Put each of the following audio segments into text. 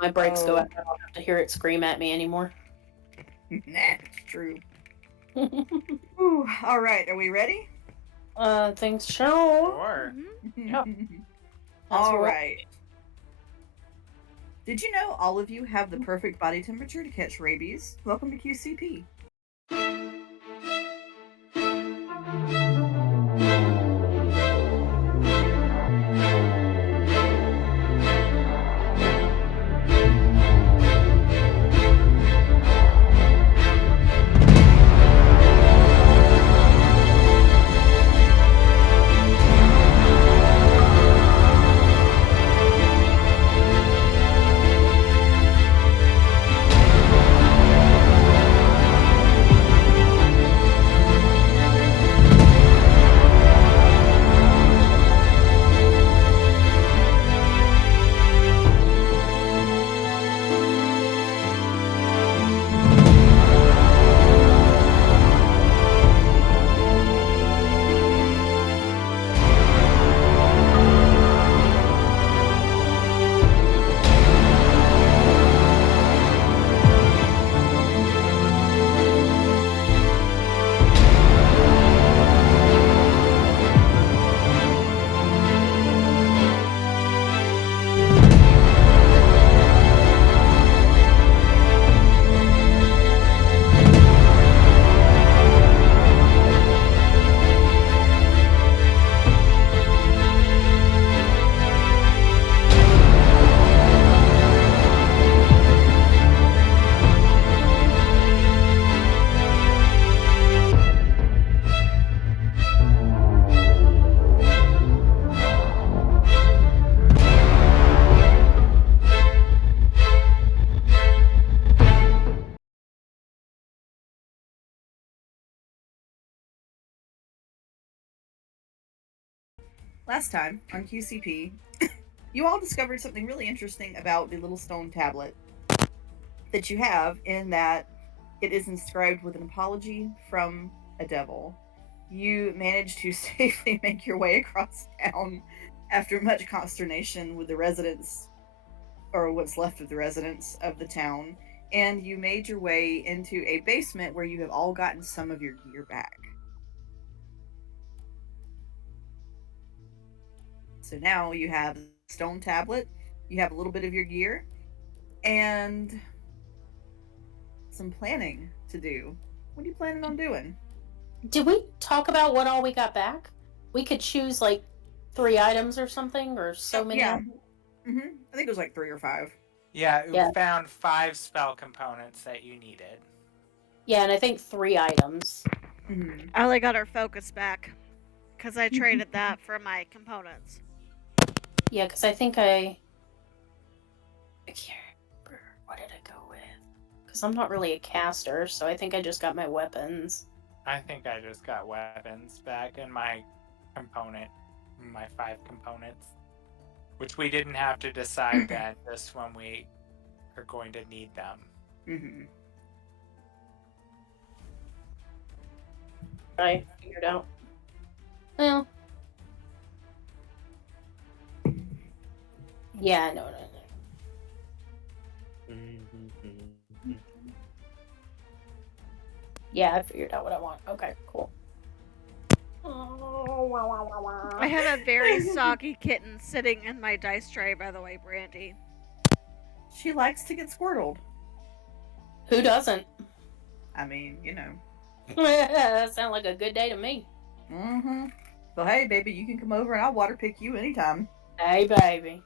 my brakes go out, I don't have to hear it scream at me anymore. Nah, it's true. Ooh, all right, are we ready? Thanks, sure. Sure. Yeah. All right. Did you know all of you have the perfect body temperature to catch rabies? Welcome to QCP. Last time on QCP, you all discovered something really interesting about the little stone tablet that you have, in that it is inscribed with an apology from a devil. You managed to safely make your way across town after much consternation with the residents, or what's left of the residents of the town, and you made your way into a basement where you have all gotten some of your gear back. So now you have the stone tablet, you have a little bit of your gear, and some planning to do. What are you planning on doing? Did we talk about what all we got back? We could choose like 3 items or something, or so many. Yeah. I think it was like 3 or 5. Yeah, we Yeah. found 5 spell components that you needed. Yeah, and I think 3 items. Mm-hmm. I only got her focus back because I traded that for my components. Yeah, because I think I can't remember. What did I go with? Because I'm not really a caster, so I think I just got my weapons. I think I just got weapons back in my component, my 5 components, which we didn't have to decide then, just when we are going to need them. Mm-hmm. I figured out. Well, yeah, no. Yeah, I figured out what I want. Okay, cool. I have a very soggy kitten sitting in my dice tray, by the way, Brandy. She likes to get squirtled. Who doesn't? I mean, you know. That sounds like a good day to me. Mm-hmm. So hey, baby, you can come over and I'll water pick you anytime. Hey, baby.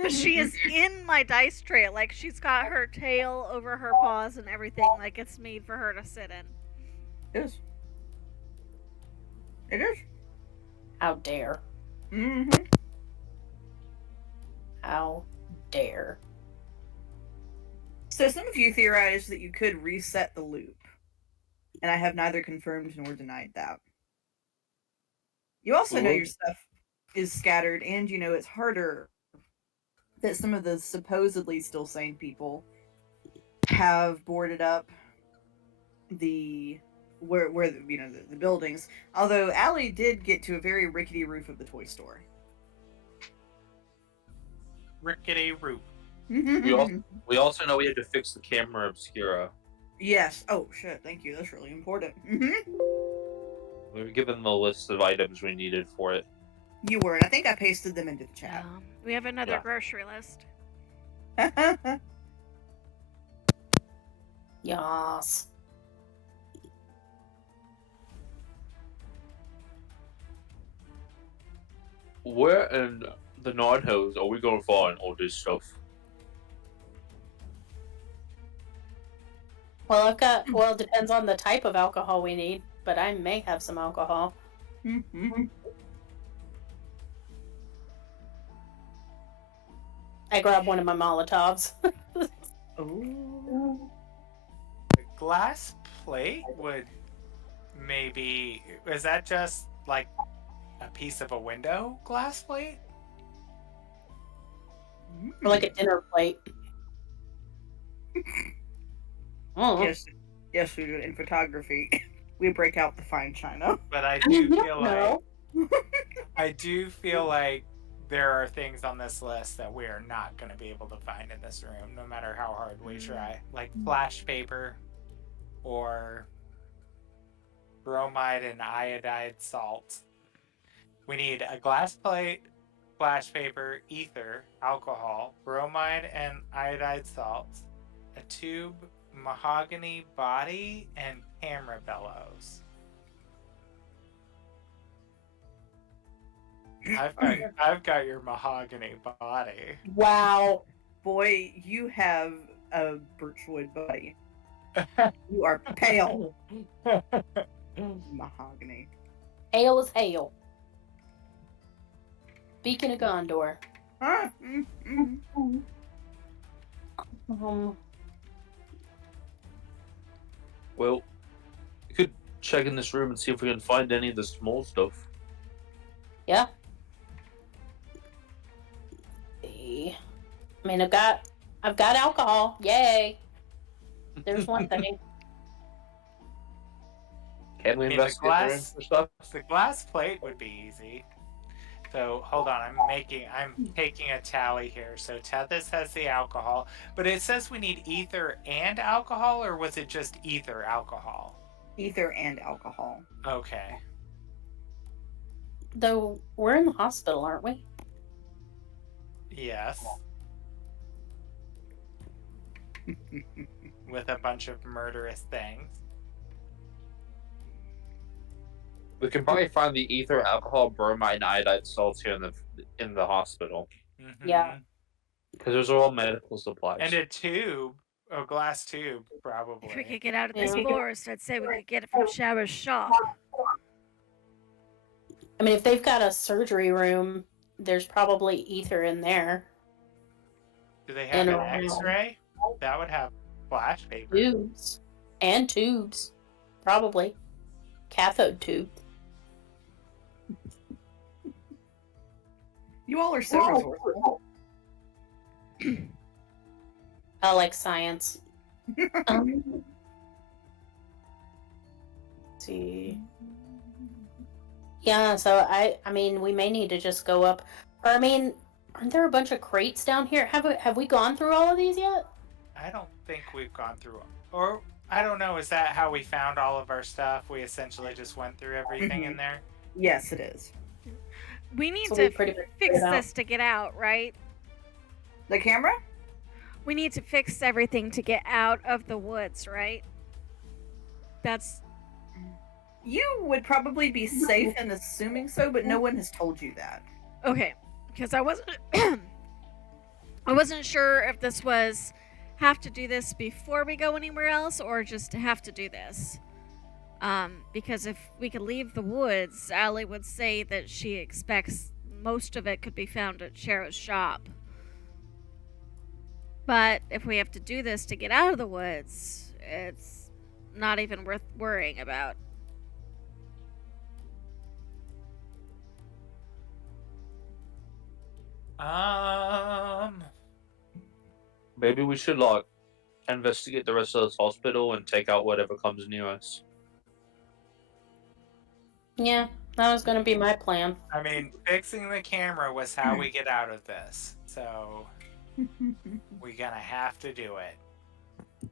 But she is in my dice tray. Like, she's got her tail over her paws and everything. Like, it's made for her to sit in. It is. It is. How dare. Mm-hmm. How dare. So some of you theorized that you could reset the loop, and I have neither confirmed nor denied that. You also know your stuff is scattered, and you know it's harder that some of the supposedly still sane people have boarded up the where you know the buildings. Although Allie did get to a very rickety roof of the toy store. Rickety roof. We also know we have to fix the camera obscura. Yes. Oh shit! Thank you. That's really important. We were given the list of items we needed for it. You were, and I think I pasted them into the chat. We have another Yeah. grocery list. Yas. Where in the Nine Hills are we gonna find all this stuff? Well, well, it depends on the type of alcohol we need, but I may have some alcohol. I grabbed one of my Molotovs. Oh. The glass plate would maybe. Is that just like a piece of a window glass plate? Or like a dinner plate. Oh. Yes, we do it in photography. We break out the fine china. But I I mean, do you feel don't know. I do feel like there are things on this list that we are not going to be able to find in this room, no matter how hard we try. Like flash paper or bromide and iodide salt. We need a glass plate, flash paper, ether, alcohol, bromide and iodide salt, a tube, mahogany body, and camera bellows. I've got your mahogany body. Wow. Boy, you have a birchwood body. You are pale. Mahogany. Ale is ale. Beacon of Gondor. Huh? Well, we could check in this room and see if we can find any of the small stuff. Yeah. See. I mean, I've got alcohol. Yay. There's one thing. Can we I mean, investigate the room for stuff? The glass plate would be easy. So hold on, I'm taking a tally here. So Tethys has the alcohol, but it says we need ether and alcohol, or was it just ether alcohol? Ether and alcohol. Okay. Though we're in the hospital, aren't we? Yes. With a bunch of murderous things. We can probably find the ether, alcohol, bromide, and iodide salts here in the hospital. Mm-hmm. Yeah. Because those are all medical supplies. And a tube, a glass tube, probably. If we could get out of this Yeah. forest, I'd say we could get it from Shower's shop. I mean, if they've got a surgery room, there's probably ether in there. Do they have And an a- X-ray? That would have flash paper. Tubes. And tubes. Probably. Cathode tube. You all are so resourceful. I like science. Let's see. Yeah, so I mean, we may need to just go up. Or I mean, aren't there a bunch of crates down here? Have we gone through all of these yet? I don't think we've gone through, or I don't know. Is that how we found all of our stuff? We essentially just went through everything in there. Yes, it is. We need So to we pretty much fix figured it out. this to get out, right? The camera? We need to fix everything to get out of the woods, right? That's You would probably be safe in assuming so, but no one has told you that. okay. Because I wasn't I wasn't sure if this was have to do this before we go anywhere else or just have to do this. Because if we could leave the woods, Allie would say that she expects most of it could be found at Shara's shop. But if we have to do this to get out of the woods, it's not even worth worrying about. Maybe we should investigate the rest of this hospital and take out whatever comes near us. Yeah, that was gonna be my plan. I mean, fixing the camera was how we get out of this. So We're gonna have to do it.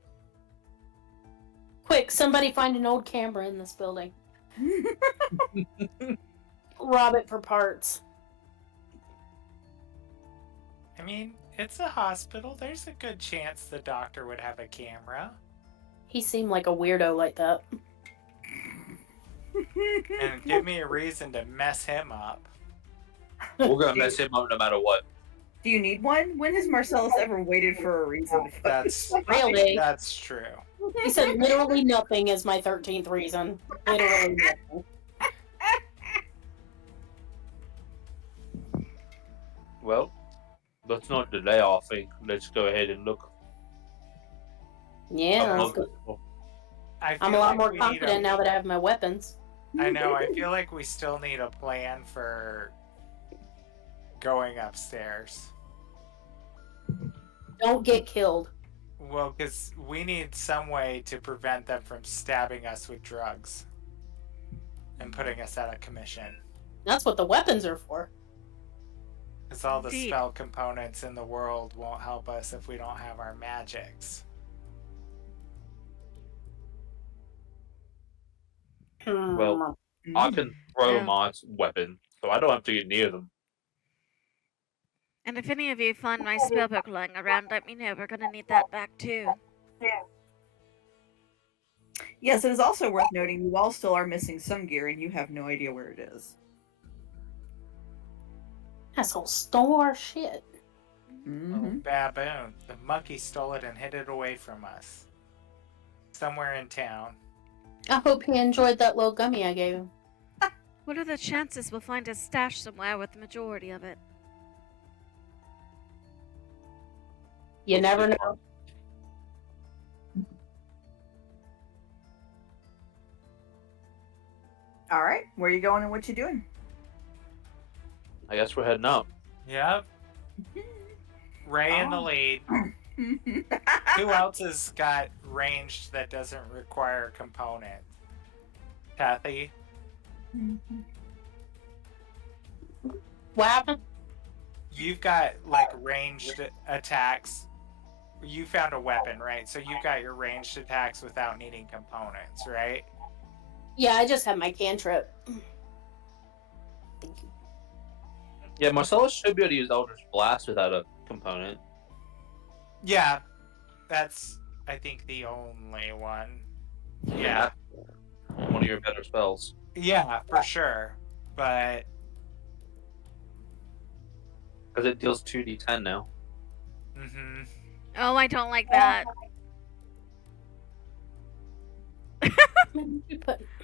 Quick, somebody find an old camera in this building. Rob it for parts. I mean, it's a hospital. There's a good chance the doctor would have a camera. He seemed like a weirdo like that. And give me a reason to mess him up. We're gonna mess him up no matter what. Do you need one? When has Marcellus ever waited for a reason to fuck That's Really? That's true. He said literally nothing is my 13th reason. Literally nothing. Well, let's not delay our thing. Let's go ahead and look. Yeah, I'm let's go. not- I'm a lot more confident now that I have my weapons. I know. I feel like we still need a plan for going upstairs. Don't get killed. Well, because we need some way to prevent them from stabbing us with drugs and putting us out of commission. That's what the weapons are for. Because all the Indeed. spell components in the world won't help us if we don't have our magics. Well, I can throw Yeah. my weapon, so I don't have to get near them. And if any of you find my spellbook lying around, let me know. We're gonna need that back too. Yes, it is also worth noting you all still are missing some gear and you have no idea where it is. Asshole stole our shit. Oh, baboon. The monkey stole it and hid it away from us. Somewhere in town. I hope he enjoyed that little gummy I gave him. What are the chances we'll find his stash somewhere with the majority of it? You never know. All right, where you going and what you doing? I guess we're heading out. Yep. Ray in the Oh. lead. Who else has got ranged that doesn't require a component? Kathy? What happened? You've got like ranged attacks. You found a weapon, right? So you've got your ranged attacks without needing components, right? Yeah, I just had my cantrip. Thank you. Yeah, Marcellus should be able to use Eldritch Blast without a component. Yeah. That's, I think, the only one. Yeah. One of your better spells. Yeah, for sure. But Because it deals 2d10 now. mm-hmm. Oh, I don't like that.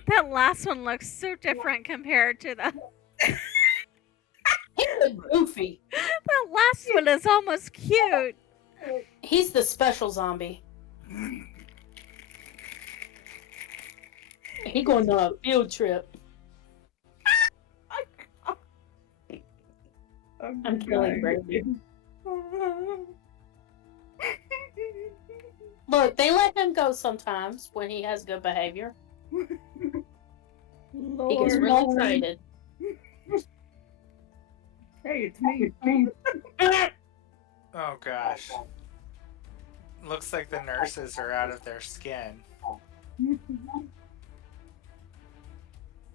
That last one looks so different compared to the. He's a goofy. That last one is almost cute. He's the special zombie. He going on a field trip. I'm killing Brady. Look, they let him go sometimes when he has good behavior. He gets really excited. Hey, it's me. Oh gosh. Looks like the nurses are out of their skin.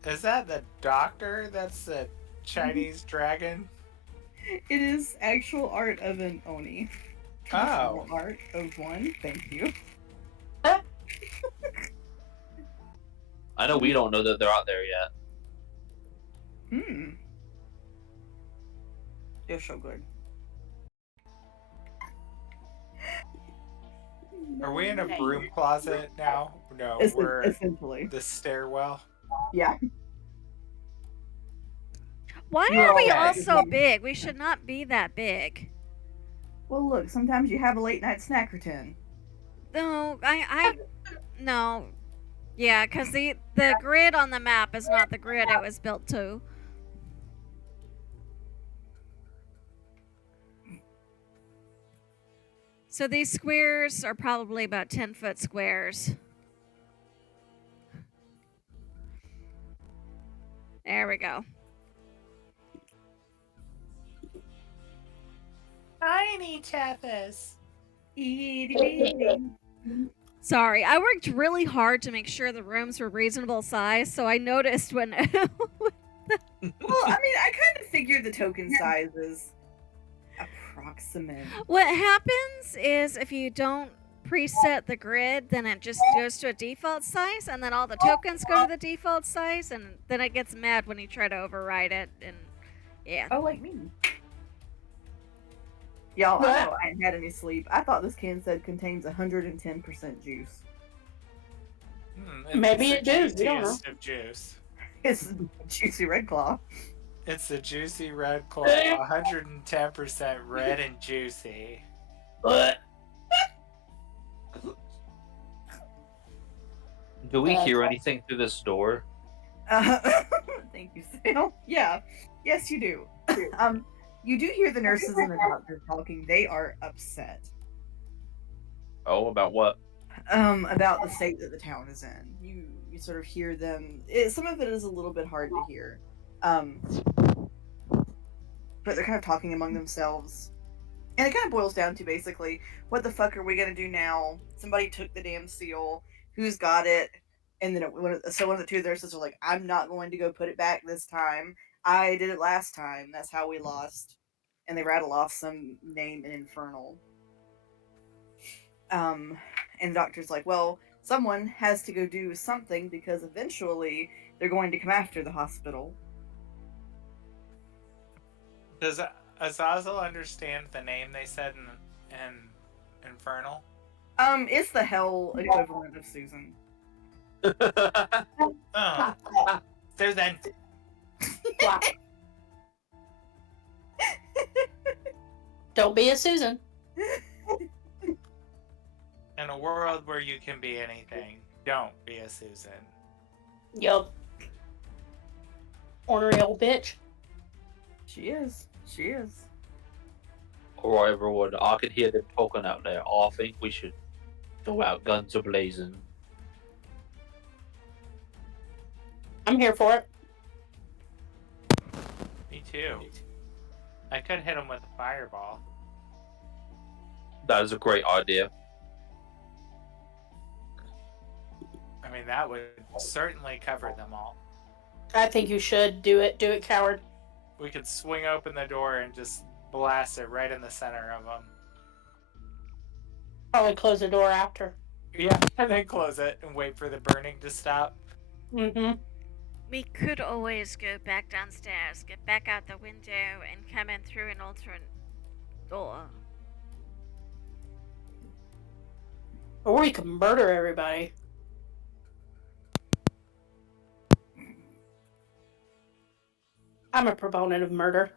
Is that the doctor? That's the Chinese dragon? It is actual art of an Oni. Oh. Traditional art of one. Thank you. I know we don't know that they're out there yet. They're so good. Are we in a broom closet now? No, we're Essentially. the stairwell. Yeah. Why You're are we all all right. so big? We should not be that big. Well, look, sometimes you have a late night snack or 10. No, no. Yeah, because the grid on the map is not the grid it was built to. So these squares are probably about 10-foot squares. There we go. tiny Tethys. Itty bitty. Sorry, I worked really hard to make sure the rooms were reasonable size, so I noticed when. Well, I mean, I kind of figured the token size is approximate. What happens is if you don't preset the grid, then it just goes to a default size, and then all the tokens go to the default size, and then it gets mad when you try to override it, and yeah. Oh, like me. Y'all, I know I ain't had any sleep. I thought this can said contains 110% juice. It's Maybe the it does, we don't know. juiciest of juice. It's juicy red claw. It's the juicy red claw, 110% red and juicy. Do we hear anything through this door? Thank you, Sam. Yeah. Yes, you do. You do hear the nurses and the doctor talking. They are upset. Oh, about what? About the state that the town is in. You sort of hear them. Some of it is a little bit hard to hear. But they're kind of talking among themselves. And it kind of boils down to basically, what the fuck are we gonna do now? Somebody took the damn seal. Who's got it? And then one of the two nurses are like, I'm not going to go put it back this time. I did it last time. That's how we lost. And they rattle off some name in Infernal. And the doctor's like, well, someone has to go do something because eventually they're going to come after the hospital. Does Azazel understand the name they said in Infernal? It's the hell equivalent of Susan. Oh. Susan. Don't be a Susan. In a world where you can be anything, don't be a Susan. Yup. Ornery old bitch. She is. She is. Alright, everyone, I can hear them talking out there. I think we should go out guns a-blazing. I'm here for it. Me too. I could hit him with a fireball. That is a great idea. I mean, that would certainly cover them all. I think you should do it. Do it, coward. We could swing open the door and just blast it right in the center of them. Probably close the door after. Yeah, and then close it and wait for the burning to stop. Mm-hmm. We could always go back downstairs, get back out the window, and come in through an alternate door. Or we could murder everybody. I'm a proponent of murder.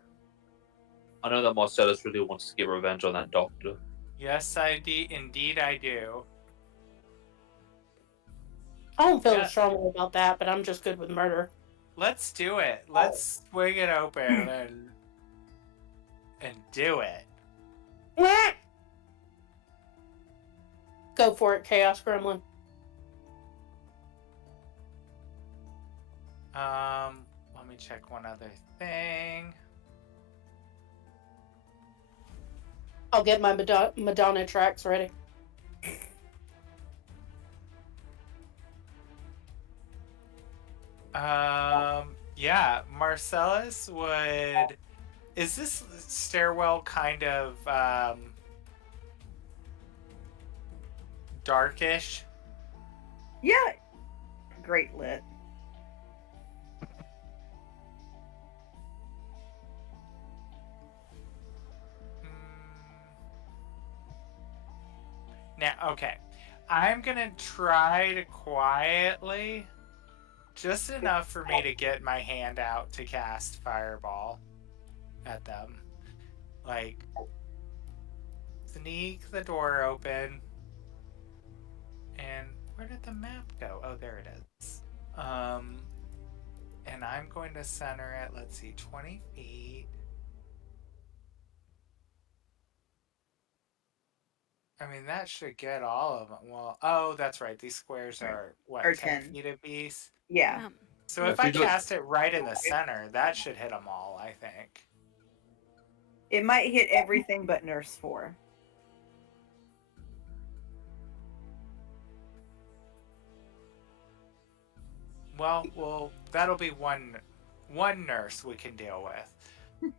I know that Marcellus really wants to get revenge on that doctor. Yes, indeed I do. I don't feel Yeah. strongly about that, but I'm just good with murder. Let's do it. Let's swing it open and do it. Go for it, Chaos Gremlin. Let me check one other thing. I'll get my Madonna tracks ready. Yeah, Marcellus would. Is this stairwell kind of darkish? Yeah. Great lit. Now, okay. I'm gonna try to quietly, just enough for me to get my hand out to cast Fireball at them. Like, sneak the door open. And where did the map go? Oh, there it is. And I'm going to center it, let's see, 20 feet. I mean, that should get all of them. Well, oh, that's right. These squares are, what, Or 10 10. feet apiece? Yeah. So Yeah, if I if you just- cast it right in the center, that should hit them all, I think. It might hit everything but Nurse 4. Well, that'll be one nurse we can deal with.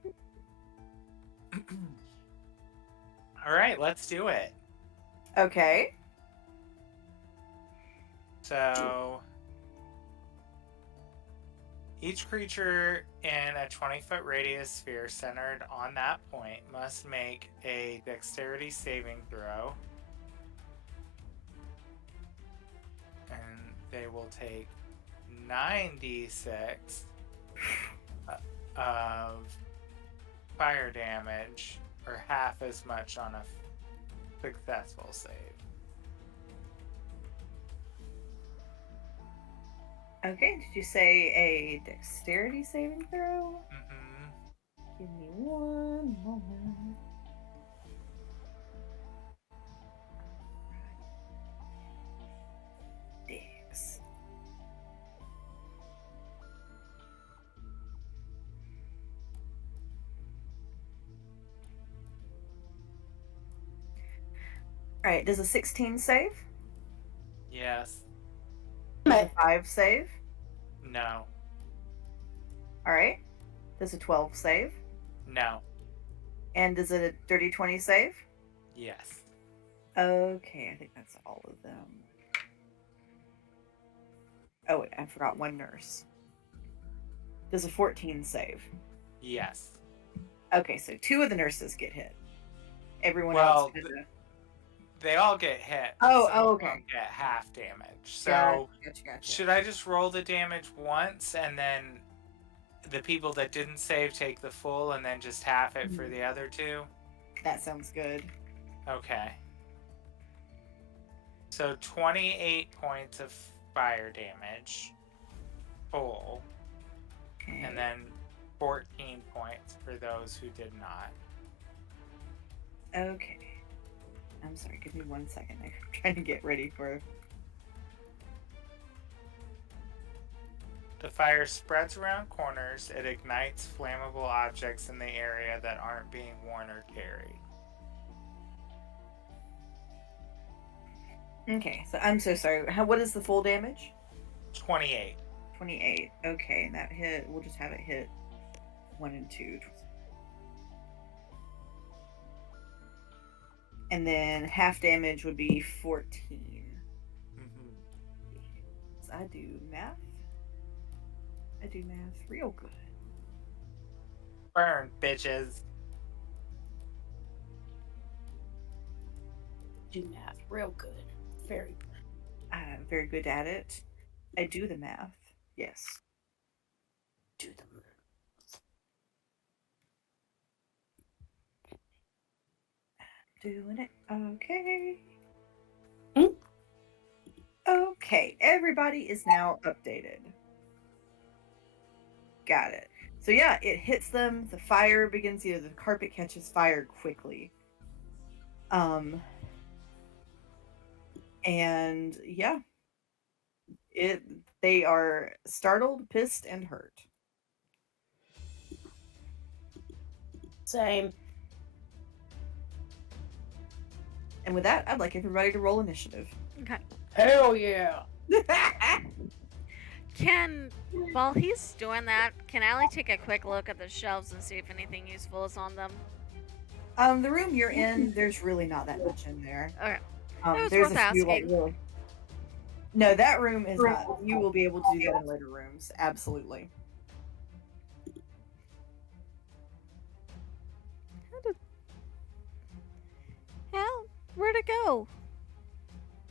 All right, let's do it. Okay. So each creature in a 20-foot radius sphere centered on that point must make a dexterity saving throw. And they will take 9d6 of fire damage, or half as much on a successful save. Okay, did you say a dexterity saving throw? Mm-hmm. Give me one moment. Dex. Alright, does a 16 save? Yes. Does a 5 save? No. Alright. Does a 12 save? No. And does a dirty 20 save? Yes. Okay, I think that's all of them. Oh, wait, I forgot one nurse. Does a 14 save? Yes. Okay, so 2 of the nurses get hit. Everyone Well, else. they all get hit. Oh, some of okay. them get half damage. So Gotcha. should I just roll the damage once and then the people that didn't save take the full and then just half it for the other two? That sounds good. Okay. So 28 points of fire damage full, Okay. and then 14 points for those who did not. Okay. I'm sorry, give me 1 second. I'm trying to get ready for. The fire spreads around corners. It ignites flammable objects in the area that aren't being worn or carried. Okay, so I'm so sorry. What is the full damage? 28. 28. Okay, and that hit, we'll just have it hit 1 and 2. And then half damage would be 14. Mm-hmm. So I do math. Real good. Burn, bitches. Do math real good. Very I'm very good at it. I do the math. Yes. do the math. Doing it. Okay. Hmm? Okay, everybody is now updated. Got it. So yeah, it hits them. The fire begins. The carpet catches fire quickly. And yeah, they are startled, pissed, and hurt. Same. And with that, I'd like everybody to roll initiative. Okay. Hell yeah. While he's doing that, can Allie take a quick look at the shelves and see if anything useful is on them? The room you're in, there's really not that much in there. Okay. It was There's worth a few, like, asking. really. No, that room is not. You will be able to do that in later rooms. Absolutely. Where'd it go?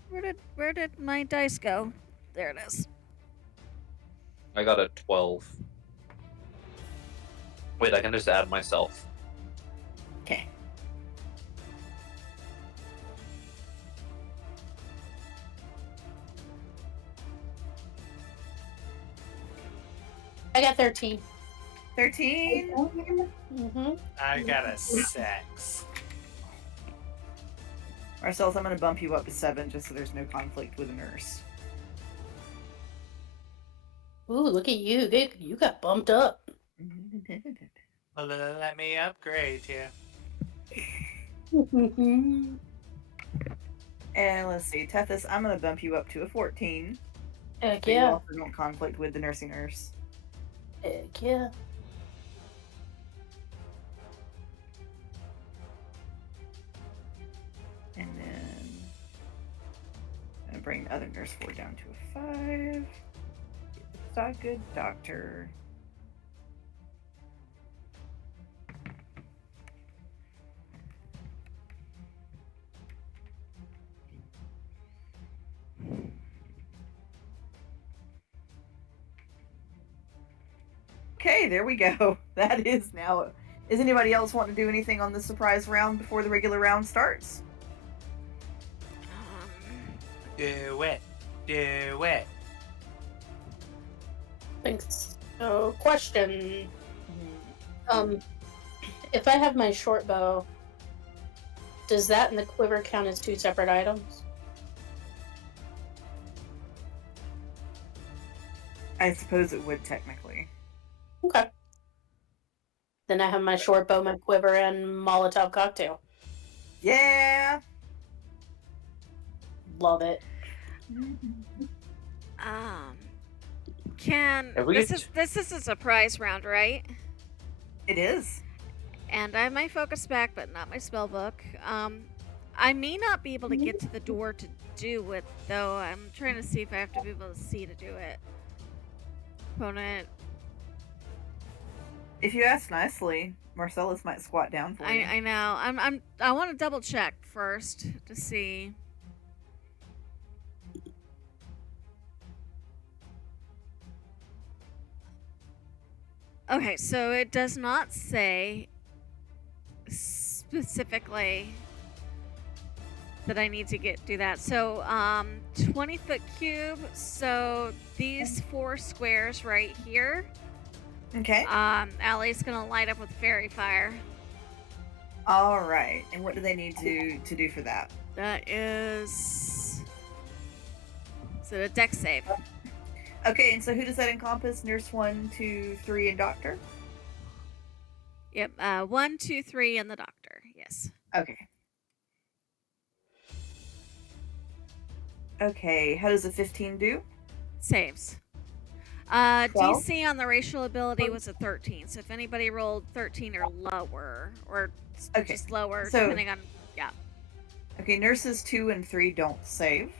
Where did my dice go? There it is. I got a 12. Wait, I can just add myself. Okay. I got 13. 13. Mm-hmm. I got a 6. Marcellus, I'm going to bump you up to 7 just so there's no conflict with a nurse. Ooh, look at you. You got bumped up. Let me upgrade you. And let's see, Tethys, I'm going to bump you up to a 14. Heck So you yeah. also don't conflict with the nursing nurse. Heck yeah. And then I'm going to bring the other nurse 4 down to a 5. It's not good, doctor. Okay, there we go. That is now. Is anybody else want to do anything on the surprise round before the regular round starts? Do it. Do it. Thanks. So, question. If I have my short bow, does that and the quiver count as 2 separate items? I suppose it would technically. Okay. Then I have my short bow, my quiver, and Molotov cocktail. Yeah. Love it. Can Have we this get- is this is a surprise round, right? It is. And I have my focus back, but not my spell book. I may not be able to get to the door to do it, though. I'm trying to see if I have to be able to see to do it. Opponent. If you ask nicely, Marcellus might squat down for you. I know. I want to double check first to see. Okay, so it does not say specifically that I need to do that. So 20-foot cube. So these 4 squares right here. Okay. Allie's gonna light up with fairy fire. All right. And what do they need to do for that? That is it a dex save? Okay. And so who does that encompass? Nurse 1, 2, 3, and doctor. Yep. 1, 2, 3, and the doctor. Yes. Okay. Okay. How does a 15 do? Saves. 12? DC on the racial ability was a 13. So if anybody rolled 13 or lower, or Okay, just lower, so- depending on Okay. Nurses 2 and 3 don't save,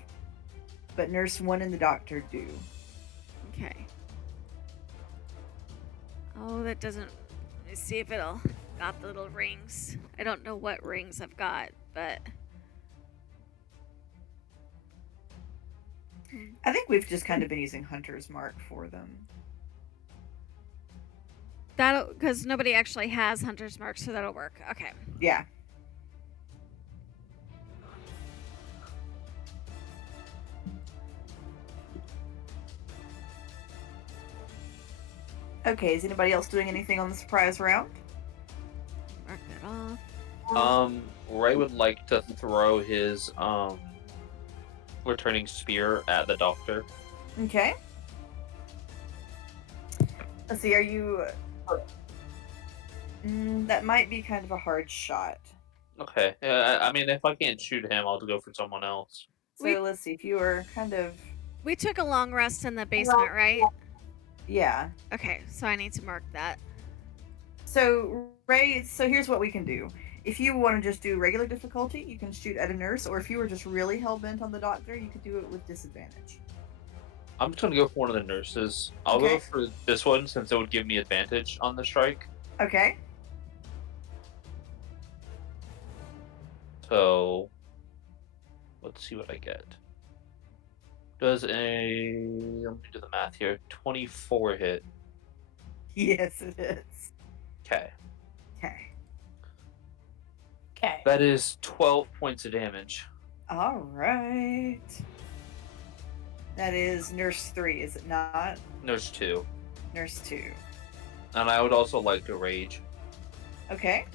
but nurse 1 and the doctor do. Okay. Oh, that doesn't. Let me see if it'll got the little rings. I don't know what rings I've got, but I think we've just kind of been using Hunter's Mark for them. that'll because nobody actually has Hunter's Mark, so that'll work. Okay. Yeah. Okay, is anybody else doing anything on the surprise round? Mark that off. Ray would like to throw his returning spear at the doctor. Okay. Let's see, are you... that might be kind of a hard shot. Okay. I mean, if I can't shoot him, I'll go for someone else. So We- let's see, if you were kind of... We took a long rest in the basement, right? Yeah. Okay, so I need to mark that. So, Ray, so here's what we can do. If you want to just do regular difficulty, you can shoot at a nurse, or if you were just really hell-bent on the doctor, you could do it with disadvantage. I'm just gonna go for one of the nurses. I'll Okay. go for this one since it would give me advantage on the strike. Okay. So, let's see what I get. Does let me do the math here. 24 hit. Yes, it is. Okay. Okay. Okay. That is 12 points of damage. All right. That is nurse 3, is it not? Nurse 2. Nurse 2. And I would also like to rage. Okay.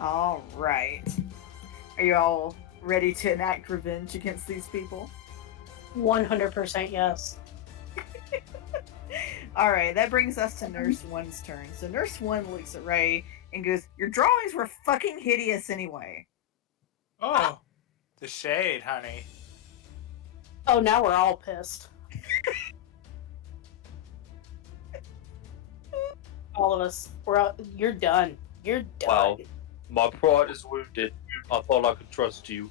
All right. Are you all ready to enact revenge against these people? 100% yes. All right, that brings us to Nurse One's turn. So Nurse One looks at Ray and goes, "Your drawings were fucking hideous anyway." Oh, the shade, honey. Oh, now we're all pissed. All of us. You're done. You're done. Wow. My pride is wounded. I thought I could trust you.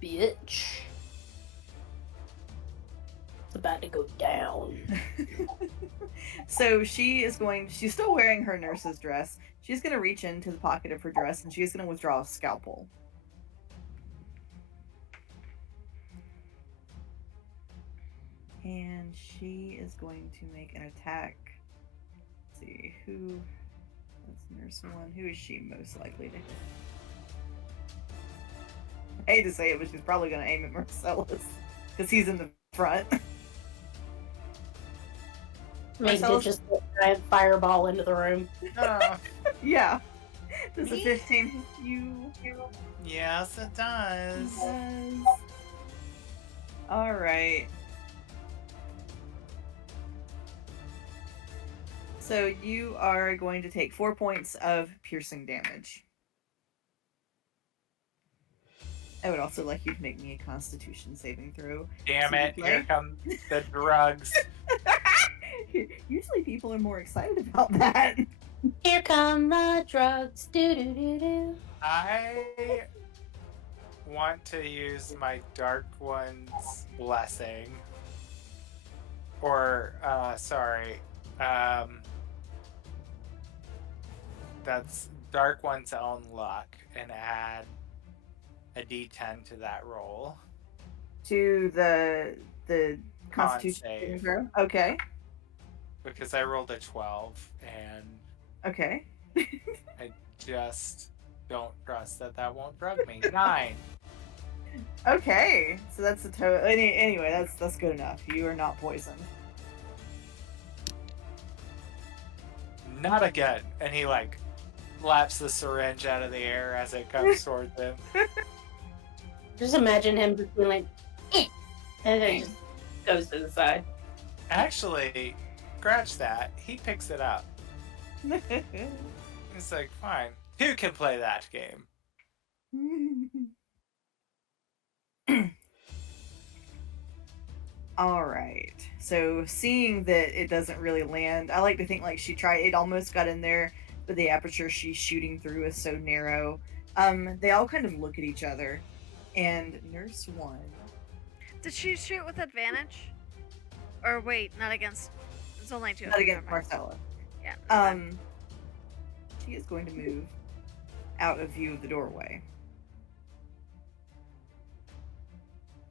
Bitch. It's about to go down. So she's still wearing her nurse's dress. She's going to reach into the pocket of her dress and she's going to withdraw a scalpel. And she is going to make an attack. Let's see, that's Nurse One. Who is she most likely to hit? I hate to say it, but she's probably going to aim at Marcellus. Because he's in the front. Maybe Marcellus- just a giant fireball into the room. Oh, Yeah. Does a 15 hit you? yes, it does. Alright. So you are going to take 4 points of piercing damage. I would also like you to make me a constitution saving throw. Damn it, See, here like- come the drugs. Usually people are more excited about that. Here come the drugs. Do do do do. I want to use my Dark One's blessing. Or, that's Dark One's own luck and add a d10 to that roll. To the Con constitution save. saving throw. Okay. Because I rolled a 12 and Okay. I just don't trust that won't drug me. 9. Okay. So that's the total. Anyway, that's good enough. You are not poisoned. Not again. And he like laps the syringe out of the air as it comes towards him. Just imagine him just being like, "Eh," and then it just goes to the side. Actually, scratch that. He picks it up. It's like, fine. Who can play that game? All right. So seeing that it doesn't really land, I like to think like she tried. It almost got in there, but the aperture she's shooting through is so narrow. They all kind of look at each other, and Nurse One. Did she shoot with advantage? Or wait, not against. It's only two. Not Okay, against never mind. Marcella. Yeah. She is going to move out of view of the doorway.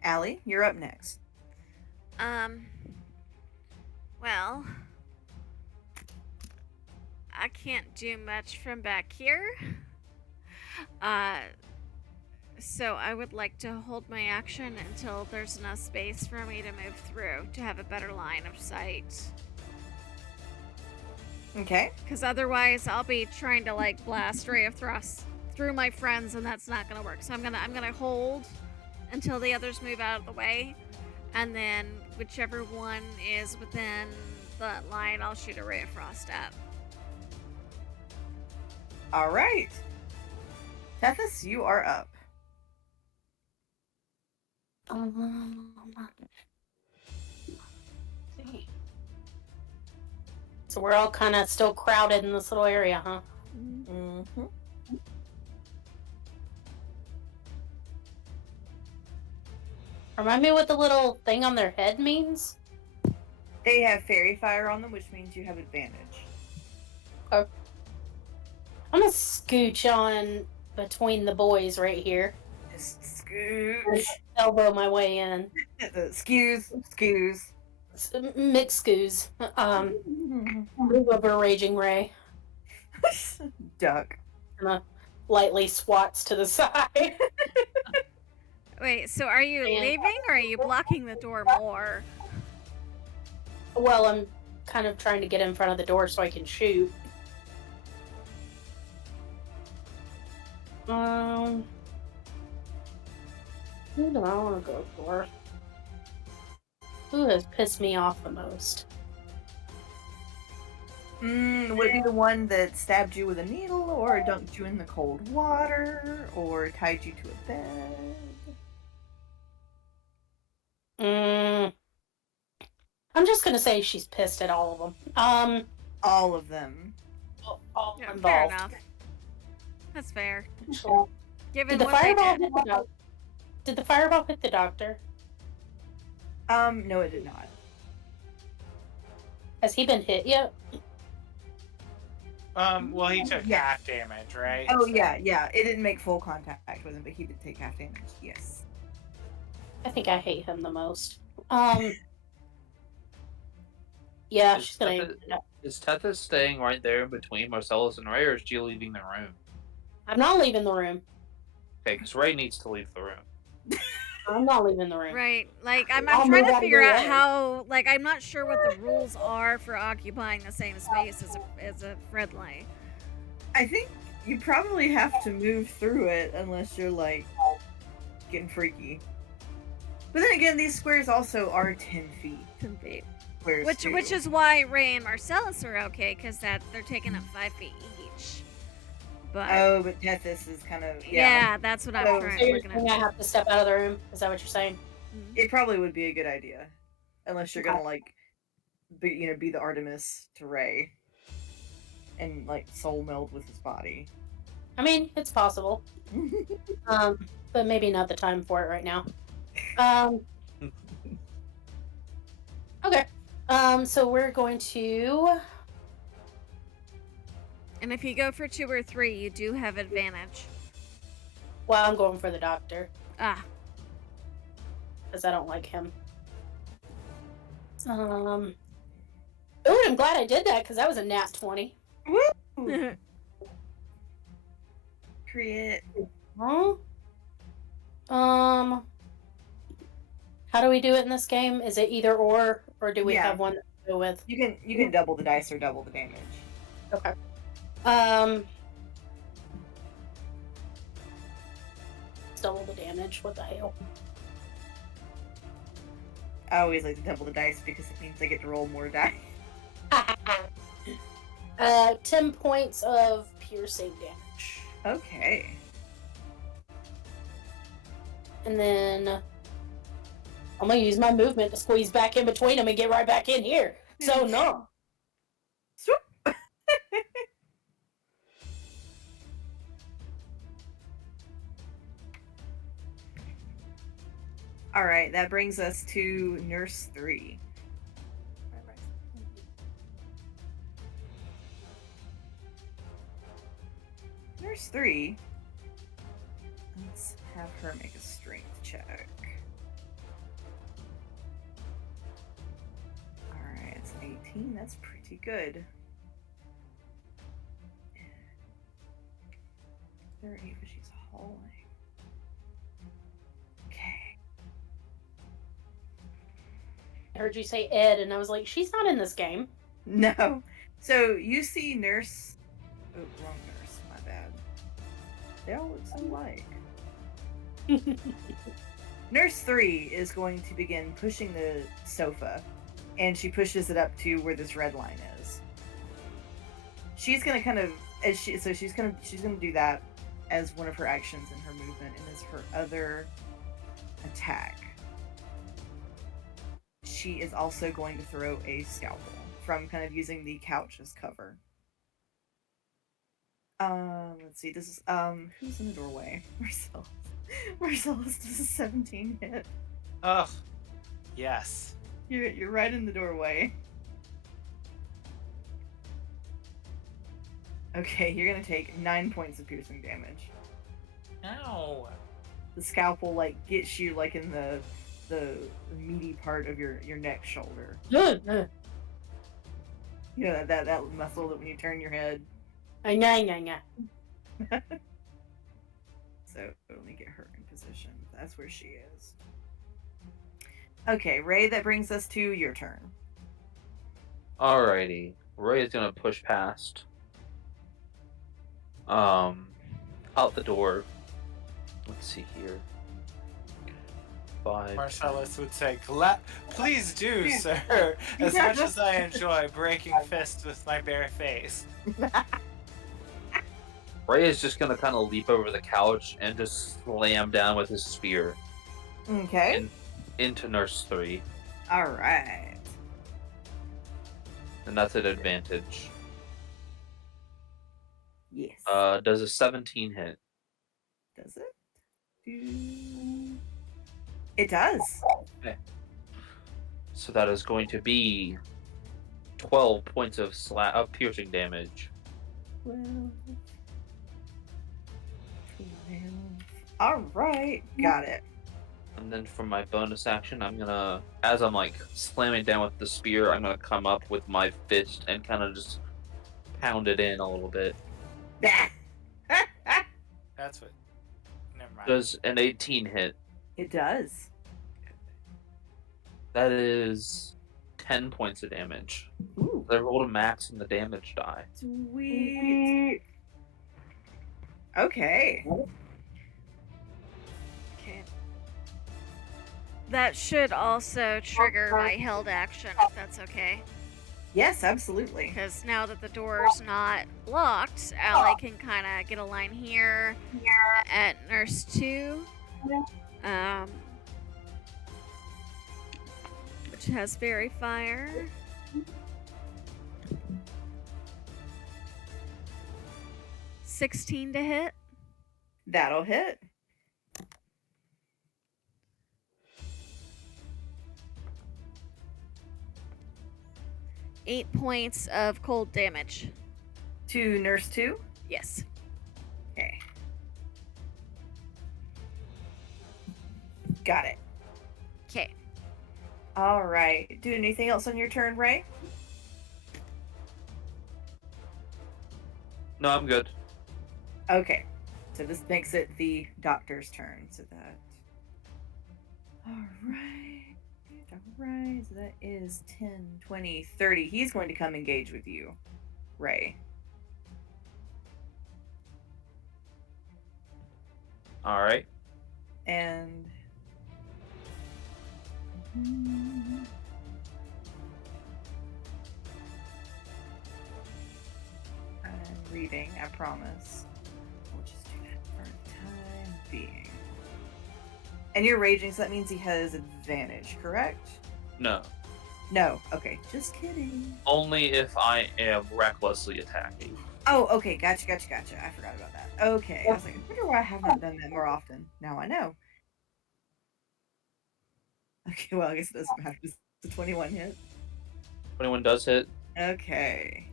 Allie, you're up next. Well, I can't do much from back here. So I would like to hold my action until there's enough space for me to move through to have a better line of sight. Okay. Because otherwise, I'll be trying to like blast ray of thrust through my friends, and that's not gonna work. So I'm gonna hold until the others move out of the way, and then whichever one is within the line, I'll shoot a ray of frost at. All right. Tethys, you are up. See. So we're all kind of still crowded in this little area, huh? Mm-hmm. Remind me what the little thing on their head means? They have fairy fire on them, which means you have advantage. I'm gonna scooch on between the boys right here. Just scooch. Elbow my way in. Excuse. Mixed scoos. Move over Raging Ray. Duck. Lightly swats to the side. Wait, so are you Yeah. leaving or are you blocking the door more? Well, I'm kind of trying to get in front of the door so I can shoot. Who do I want to go for? Who has pissed me off the most? Would it be the one that stabbed you with a needle, or dunked you in the cold water, or tied you to a bed? I'm just gonna say she's pissed at all of them. All of them. All Yeah, fair involved. enough. That's fair. Sure. Given Did the what they fireball did. hit the doctor? Did the fireball hit the doctor? No, it did not. Has he been hit yet? Well, he took Yeah. half damage, right? Oh, So- yeah. It didn't make full contact with him, but he did take half damage. Yes. I think I hate him the most. Yeah, Is she's gonna. Tethys- Is Tethys staying right there between Marcellus and Ray, or is she leaving the room? I'm not leaving the room. Okay, because Ray needs to leave the room. I'm not leaving the room. Right. Like, I'm I'll trying move to out of figure your out way. how. Like, I'm not sure what the rules are for occupying the same space as a red light. I think you probably have to move through it unless you're, like, getting freaky. But then again, these squares also are 10 feet. 10 feet. Squares Which too. is why Ray and Marcellus are okay, because they're taking up 5 feet each. But Oh, but Tethys is kind of... yeah, that's what I'm So- So trying you're looking saying I at. have to step out of the room? Is that what you're saying? Mhm. It probably would be a good idea. Unless you're Okay. gonna, like, be the Artemis to Ray. And, like, soul meld with his body. I mean, it's possible. But maybe not the time for it right now. Okay. So we're going to. And if you go for 2 or 3, you do have advantage. Well, I'm going for the doctor Ah, because I don't like him. Oh, I'm glad I did that because that was a nat 20. Woo! Crit. Huh? How do we do it in this game? Is it either or do we Yeah. have one to go with? You can double the dice or double the damage. Okay. It's double the damage. What the hell? I always like to double the dice because it means I get to roll more die. 10 points of piercing damage. Okay. And then I'm gonna use my movement to squeeze back in between them and get right back in here. So no. Swoop. All right, that brings us to Nurse 3. Nurse 3. Let's have her make a strength check. Alright, it's an 18. That's pretty good. 30, but she's hauling. Okay. I heard you say Ed, and I was like, she's not in this game. No. So you see Nurse. Oh, wrong nurse. My bad. They all look so alike. Nurse 3 is going to begin pushing the sofa, and she pushes it up to where this red line is. She's gonna kind of she's gonna do that as one of her actions in her movement, and as her other attack, she is also going to throw a scalpel from kind of using the couch as cover. Let's see. This is who's in the doorway? Marcellus. Marcellus does a 17 hit. Ugh. Yes. You're right in the doorway. Okay, you're gonna take 9 points of piercing damage. No. The scalpel gets you in the meaty part of your neck shoulder. I You know that muscle that when you turn your head. know. So let me get her in position. That's where she is. Okay, Ray, that brings us to your turn. Alrighty. Ray is gonna push past. Out the door. Let's see here. 5. Marcellus would say, please do, sir, as much as I enjoy breaking fists with my bare face. Ray is just gonna kind of leap over the couch and just slam down with his spear Okay. into Nurse 3. All right. And that's an advantage. Yes. Does a 17 hit? Does it? It does. Okay. So that is going to be 12 points of piercing damage. 12. All right. Got it. And then for my bonus action, I'm gonna, as I'm like slamming down with the spear, I'm gonna come up with my fist and kind of just pound it in a little bit. That's what. Never mind. Does an 18 hit? It does. That is 10 points of damage. Ooh. I rolled a max in the damage die. Sweet. Okay. Okay. That should also trigger my held action, if that's okay. Yes, absolutely. Because now that the door's not locked, Allie can kind of get a line here at Nurse 2. Which has Fairy Fire. $16 to hit. That'll hit. Eight points of cold damage. To Nurse 2. Yes. Okay. Got it. Okay. All right. Do anything else on your turn, Ray? No, I'm good. Okay. So this makes it the doctor's turn. So that. All right. All right. So that is 10, 20, 30. He's going to come engage with you, Ray. All right. And. I'm reading, I promise. We'll just do that for the time being. And you're raging, so that means he has advantage, correct? No. No. Okay, just kidding. Only if I am recklessly attacking. Oh, okay, gotcha. I forgot about that. Okay, I was like, I wonder why I have not done that more often. Now I know. Okay, well, I guess it doesn't matter. It's a 21 hit. 21 does hit. Okay.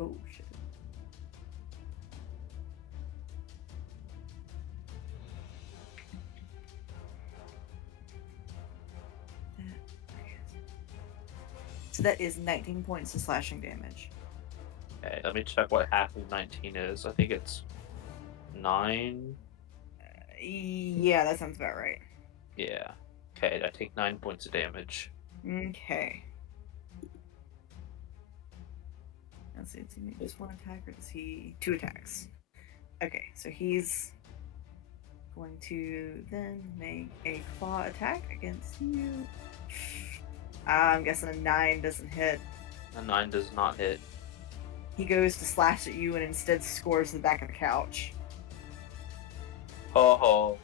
Oh, shit. So that is 19 points of slashing damage. Okay, let me check what half of 19 is. I think it's 9. Yeah, that sounds about right. Yeah. Okay, I take 9 points of damage. Okay. Let's see, does he make just one attack or does he... 2 attacks. Okay, so he's going to then make a claw attack against you. I'm guessing a 9 doesn't hit. A 9 does not hit. He goes to slash at you and instead scores the back of the couch. Ho ho.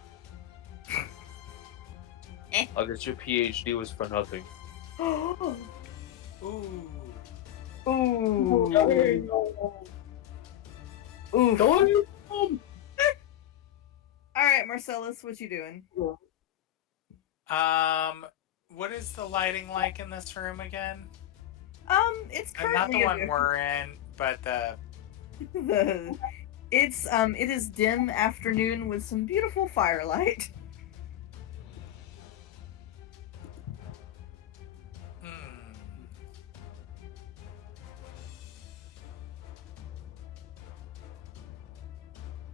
I guess your PhD was for nothing. Ooh. Ooh. Ooh. Alright, Marcellus, what you doing? What is the lighting like in this room again? It's Not currently the one we're in, but it is dim afternoon with some beautiful firelight.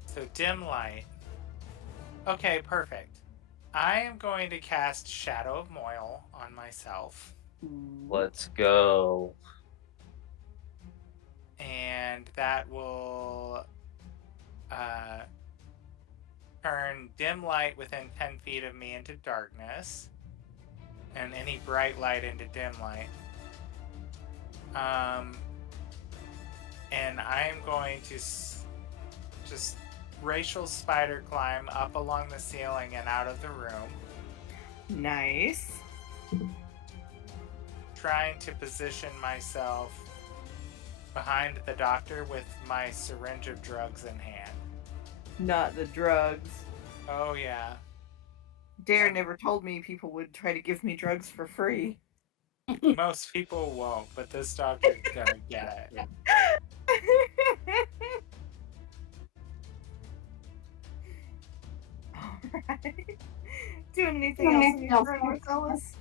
So dim light. Okay, perfect. I am going to cast Shadow of Moil on myself. Let's go. And that will turn dim light within 10 feet of me into darkness, and any bright light into dim light. And I'm going to just racial spider climb up along the ceiling and out of the room, Nice. trying to position myself behind the doctor with my syringe of drugs in hand. Not the drugs. Oh, yeah. Dare never told me people would try to give me drugs for free. Most people won't, but this doctor's gonna get it. Alright. Doing anything else in your turn, Marcellus?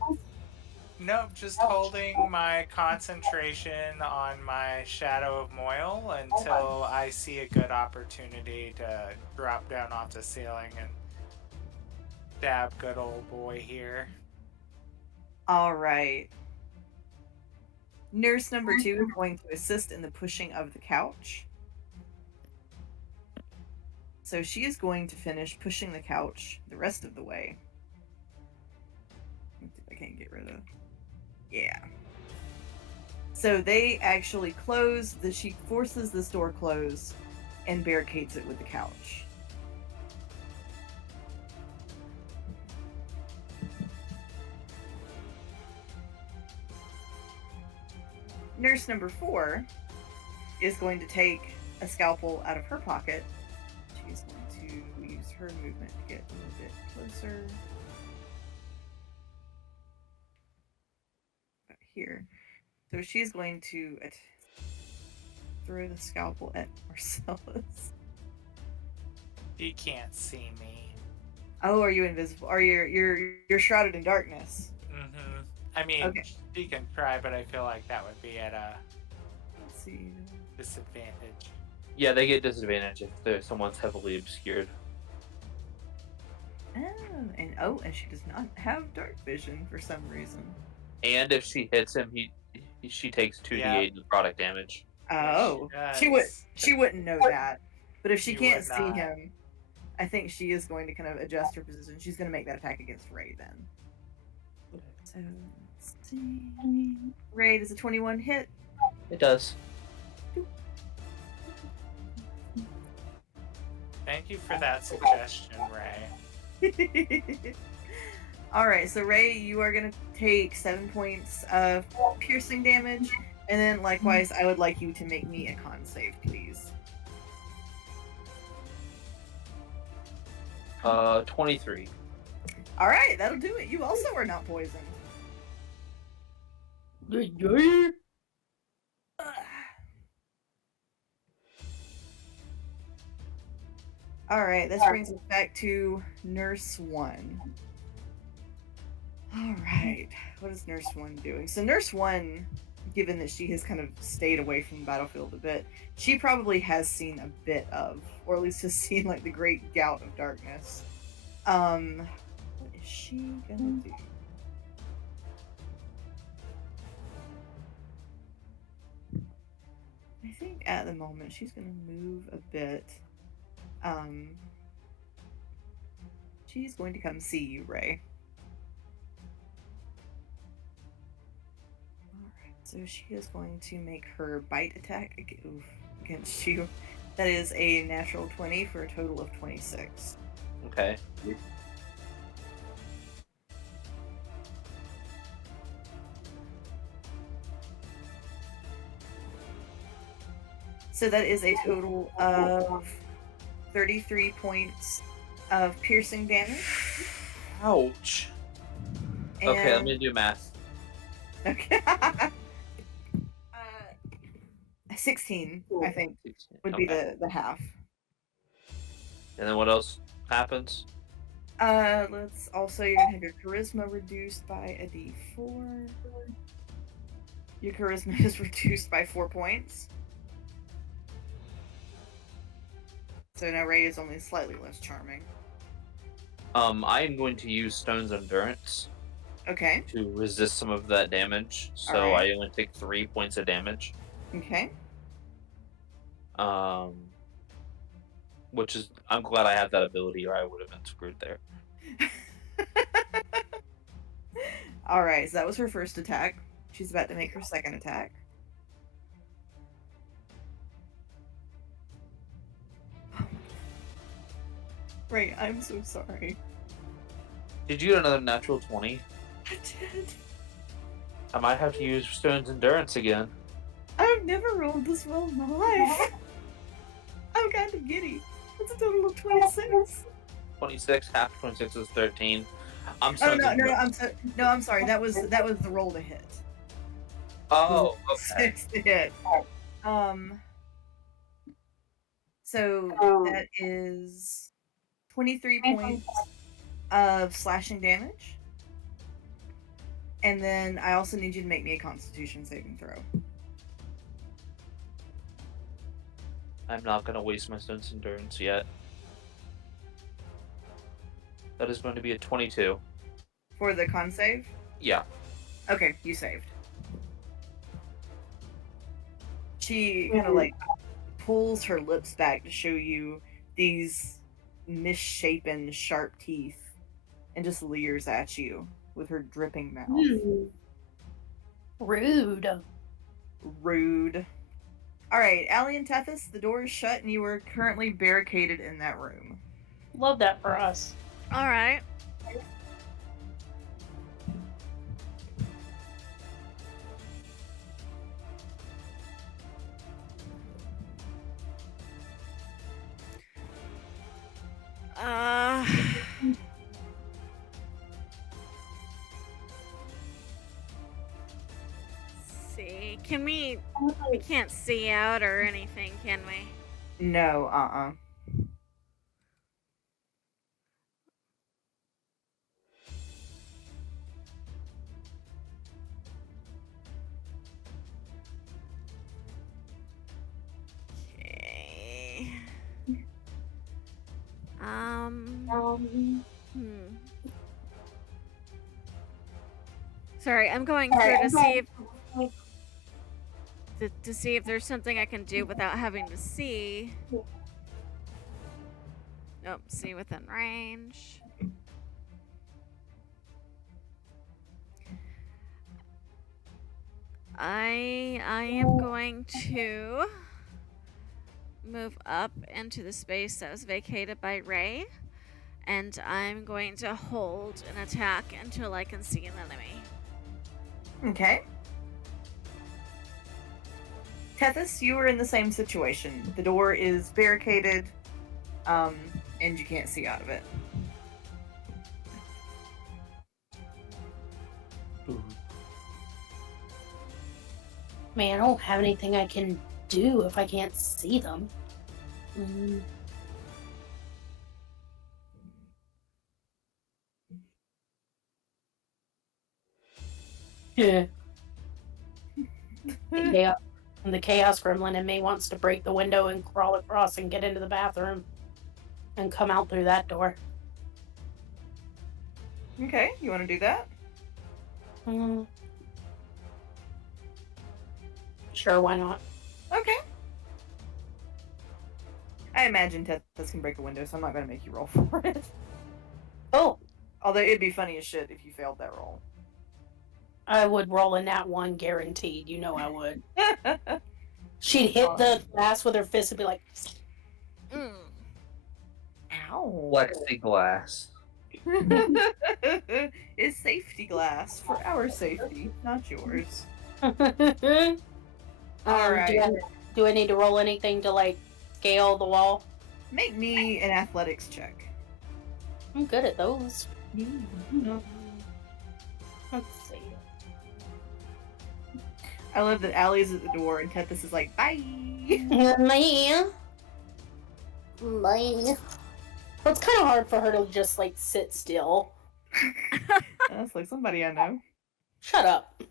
Nope, just holding my concentration on my Shadow of Moyle until I see a good opportunity to drop down off the ceiling and stab good old boy here. Alright. Nurse number 2 is going to assist in the pushing of the couch. So she is going to finish pushing the couch the rest of the way. Let's see if I can't get rid of. Yeah. So they actually close. She forces this door closed and barricades it with the couch. Nurse number 4 is going to take a scalpel out of her pocket. She's going to use her movement to get a little bit closer. About here. So she's going to throw the scalpel at Marcellus. He can't see me. Oh, are you invisible? Or you're shrouded in darkness? Mm-hmm. I mean, Okay. she can try, but I feel like that would be at a Let's see. disadvantage. Yeah, they get disadvantage if someone's heavily obscured. Oh, and she does not have dark vision for some reason. And if she hits him, she takes 2d8 of product damage. Oh, Yes. she wouldn't know that. But if she You can't would see not. him, I think she is going to kind of adjust her position. She's going to make that attack against Ray then. So let's see. Ray, does a 21 hit? It does. Thank you for that suggestion, Ray. Alright, so Ray, you are going to take 7 points of piercing damage. And then likewise, I would like you to make me a con save, please. 23. Alright, that'll do it. You also are not poisoned. Alright, this brings us back to Nurse 1. Alright, what is Nurse 1 doing? So Nurse 1, given that she has kind of stayed away from the battlefield a bit, she probably has seen a bit of, or at least has seen like the great gout of darkness. What is she gonna do? I think at the moment she's gonna move a bit. She's going to come see you, Ray. Alright, so she is going to make her bite attack against you. That is a natural 20 for a total of 26. Okay. So that is a total of 33 points of piercing damage. Ouch. Okay, let And- me do math. Okay. 16, I think, would be Okay. the half. And then what else happens? Let's also, you're gonna have your charisma reduced by a d4. Your charisma is reduced by 4 points. So now Ray is only slightly less charming. I am going to use Stone's Endurance Okay, to resist some of that damage. So Alright. I only take 3 points of damage. okay. which is I'm glad I have that ability, or I would have been screwed there. All right, so that was her first attack. She's about to make her second attack. Right, I'm so sorry. Did you get another natural 20? I did. I might have to use Stone's Endurance again. I've never rolled this well in my life. I'm kind of giddy. That's a total of 26. 26, half 26 is 13. I'm Oh Stone's no, Endurance. I'm sorry. That was the roll to hit. Oh, okay. 6 to hit. So that is 23 points of slashing damage. And then I also need you to make me a Constitution saving throw. I'm not going to waste my Stone's Endurance yet. That is going to be a 22. For the con save? Yeah. Okay, you saved. She kind of like pulls her lips back to show you these misshapen, sharp teeth and just leers at you with her dripping mouth. Rude. Rude. Alright, Allie and Tethys, the door is shut and you are currently barricaded in that room. Love that for us. All right. See, can we can't see out or anything, can we? No, Okay. Sorry, I'm going through to see if to see if there's something I can do without having to see. Nope, see within range. I am going to move up into the space that was vacated by Ray, and I'm going to hold an attack until I can see an enemy. Okay. Tethys, you are in the same situation. The door is barricaded, and you can't see out of it. Man, I don't have anything I can do if I can't see them. Yeah. The chaos gremlin in me wants to break the window and crawl across and get into the bathroom and come out through that door. Okay, you want to do that? Sure, why not? Okay. I imagine Tethys can break a window, so I'm not going to make you roll for it. Oh, Although it'd be funny as shit if you failed that roll. I would roll in that one, guaranteed. You know I would. She'd hit the glass with her fist and be like, Ow. Plexiglass. It's safety glass for our safety, not yours. Alright. Do I need to roll anything to, like, scale the wall? Make me an athletics check. I'm good at those. Let's see. I love that Allie's at the door and Tethys is like, bye! Man. Well, it's kind of hard for her to just, like, sit still. That's like somebody I know. Shut up.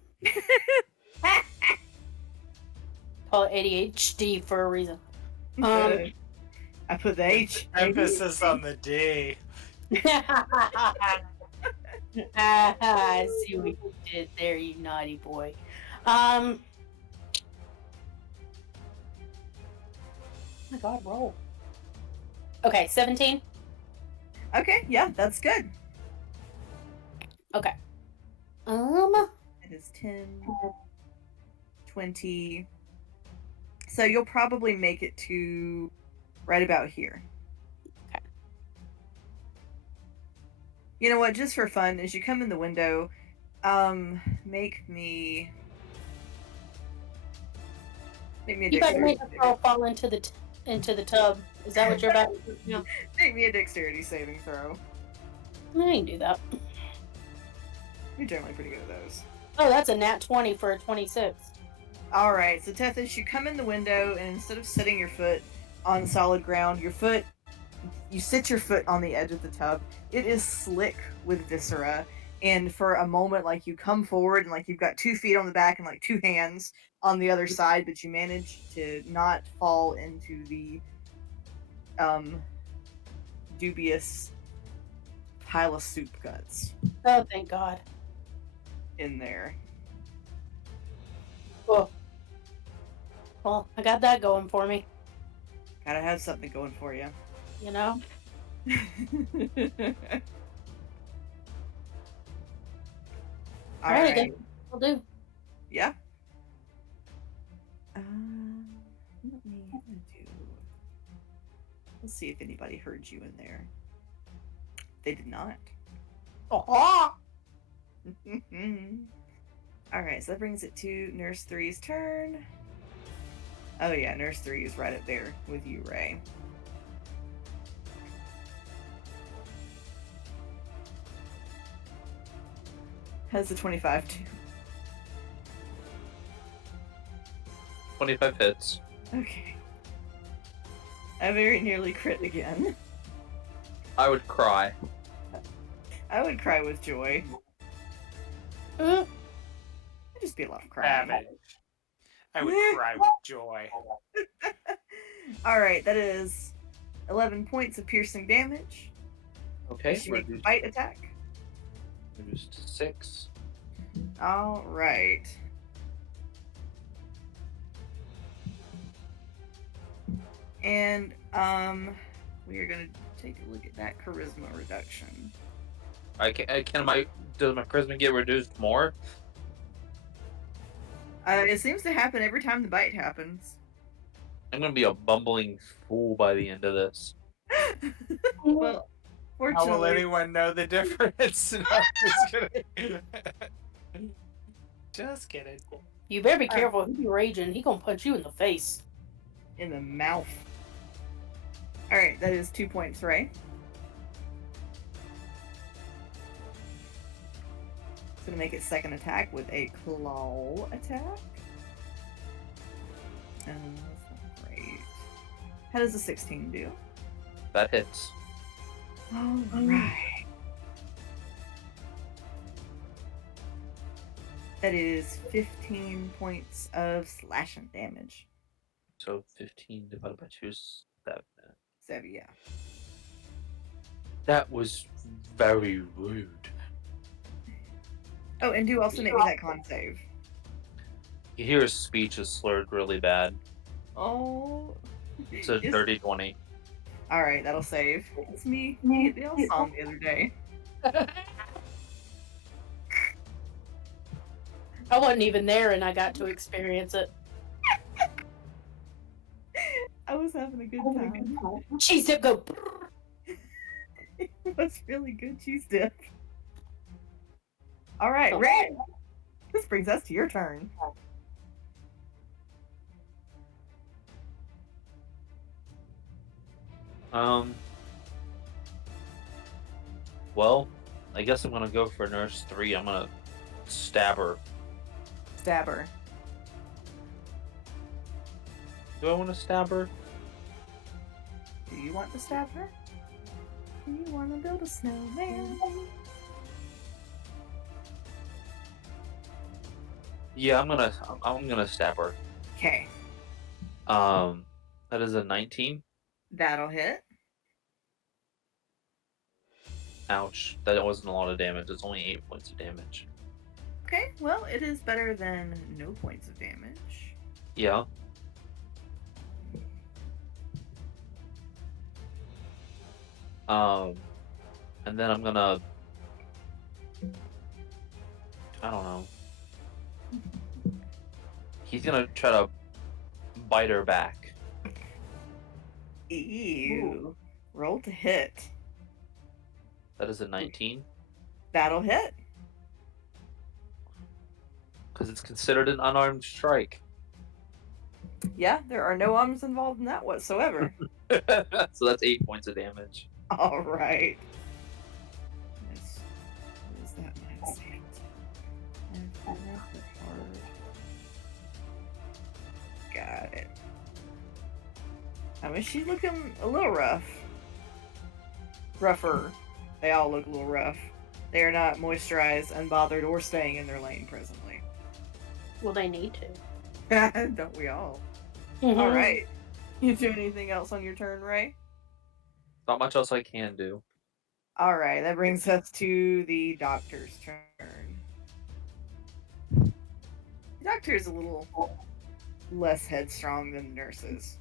Call it ADHD for a reason. I put the H. Emphasis on the D. I see what you did there, you naughty boy. Oh my god, roll. Okay, 17. Okay, yeah, that's good. Okay. It is 10, 20. So you'll probably make it to right about here. Okay. You know what? Just for fun, as you come in the window, make me a You guys made dexterity. the girl fall into the tub. Is that what you're about to do? No. Make me a dexterity saving throw. I can do that. You're generally pretty good at those. Oh, that's a nat 20 for a 26. All right, so Tethys, you come in the window, and instead of setting your foot on solid ground, you sit your foot on the edge of the tub. It is slick with viscera, and for a moment, like, you come forward and like you've got 2 feet on the back and like 2 hands on the other side, but you manage to not fall into the dubious pile of soup guts Oh, thank God. in there. Cool. Well, I got that going for me. Gotta have something going for you. You know? All Alright, I right. guess we'll do. Yeah. Let me do. Let's see if anybody heard you in there. They did not. Oh, All right, so that brings it to Nurse 3's turn. Oh yeah, Nurse 3 is right up there with you, Ray. How's the 25 do? 25 hits. Okay. I very nearly crit again. I would cry. I would cry with joy. It'd just be a lot of crying. Savage. I would cry with joy. Alright, that is 11 points of piercing damage. Okay, She makes a reduced, bite attack. reduced to 6. Alright. And we are gonna take a look at that charisma reduction. Does my charisma get reduced more? It seems to happen every time the bite happens. I'm gonna be a bumbling fool by the end of this. Well, How will fortunately, anyone know the difference? No, I'm just kidding. Just kidding. You better be careful. He be raging. He gonna punch you in the face. in the mouth. Alright, that is 2 points, Ray. It's gonna make its second attack with a claw attack. That's not great. How does a 16 do? That hits. Alright. That is 15 points of slashing damage. So 15 divided by 2 is 7. So, yeah. That was very rude. Oh, and do also make me that con save. You hear his speech is slurred really bad. Oh. It's a dirty 20. Alright, that'll save. It's me. They all song the other day. I wasn't even there and I got to experience it. I was having a good time. Cheese dip go. It was really good cheese dip. Alright, Oh. Ray. This brings us to your turn. Well, I guess I'm gonna go for Nurse 3. I'm gonna stab her. Stabber. Do I want to stab her? Do you want to stab her? Do you want to build a snowman? Yeah, I'm gonna stab her. Okay, That is a 19. that'll hit. Ouch. That wasn't a lot of damage. It's only 8 points of damage. Okay, well, it is better than no points of damage. Yeah. And then I'm gonna, I don't know. He's gonna try to bite her back. Ew. Roll to hit. That is a 19 That'll hit. because it's considered an unarmed strike. Yeah, there are no arms involved in that whatsoever. So that's 8 points of damage. All right. Where's that mindset? Got it. I mean, she's looking a little rough. Rougher. They all look a little rough. They are not moisturized, unbothered, or staying in their lane presently. Well, they need to. Don't we all? Mm-hmm. All right. You do anything else on your turn, Ray? Not much else I can do. All right, that brings us to the doctor's turn. The doctor is a little less headstrong than the nurses.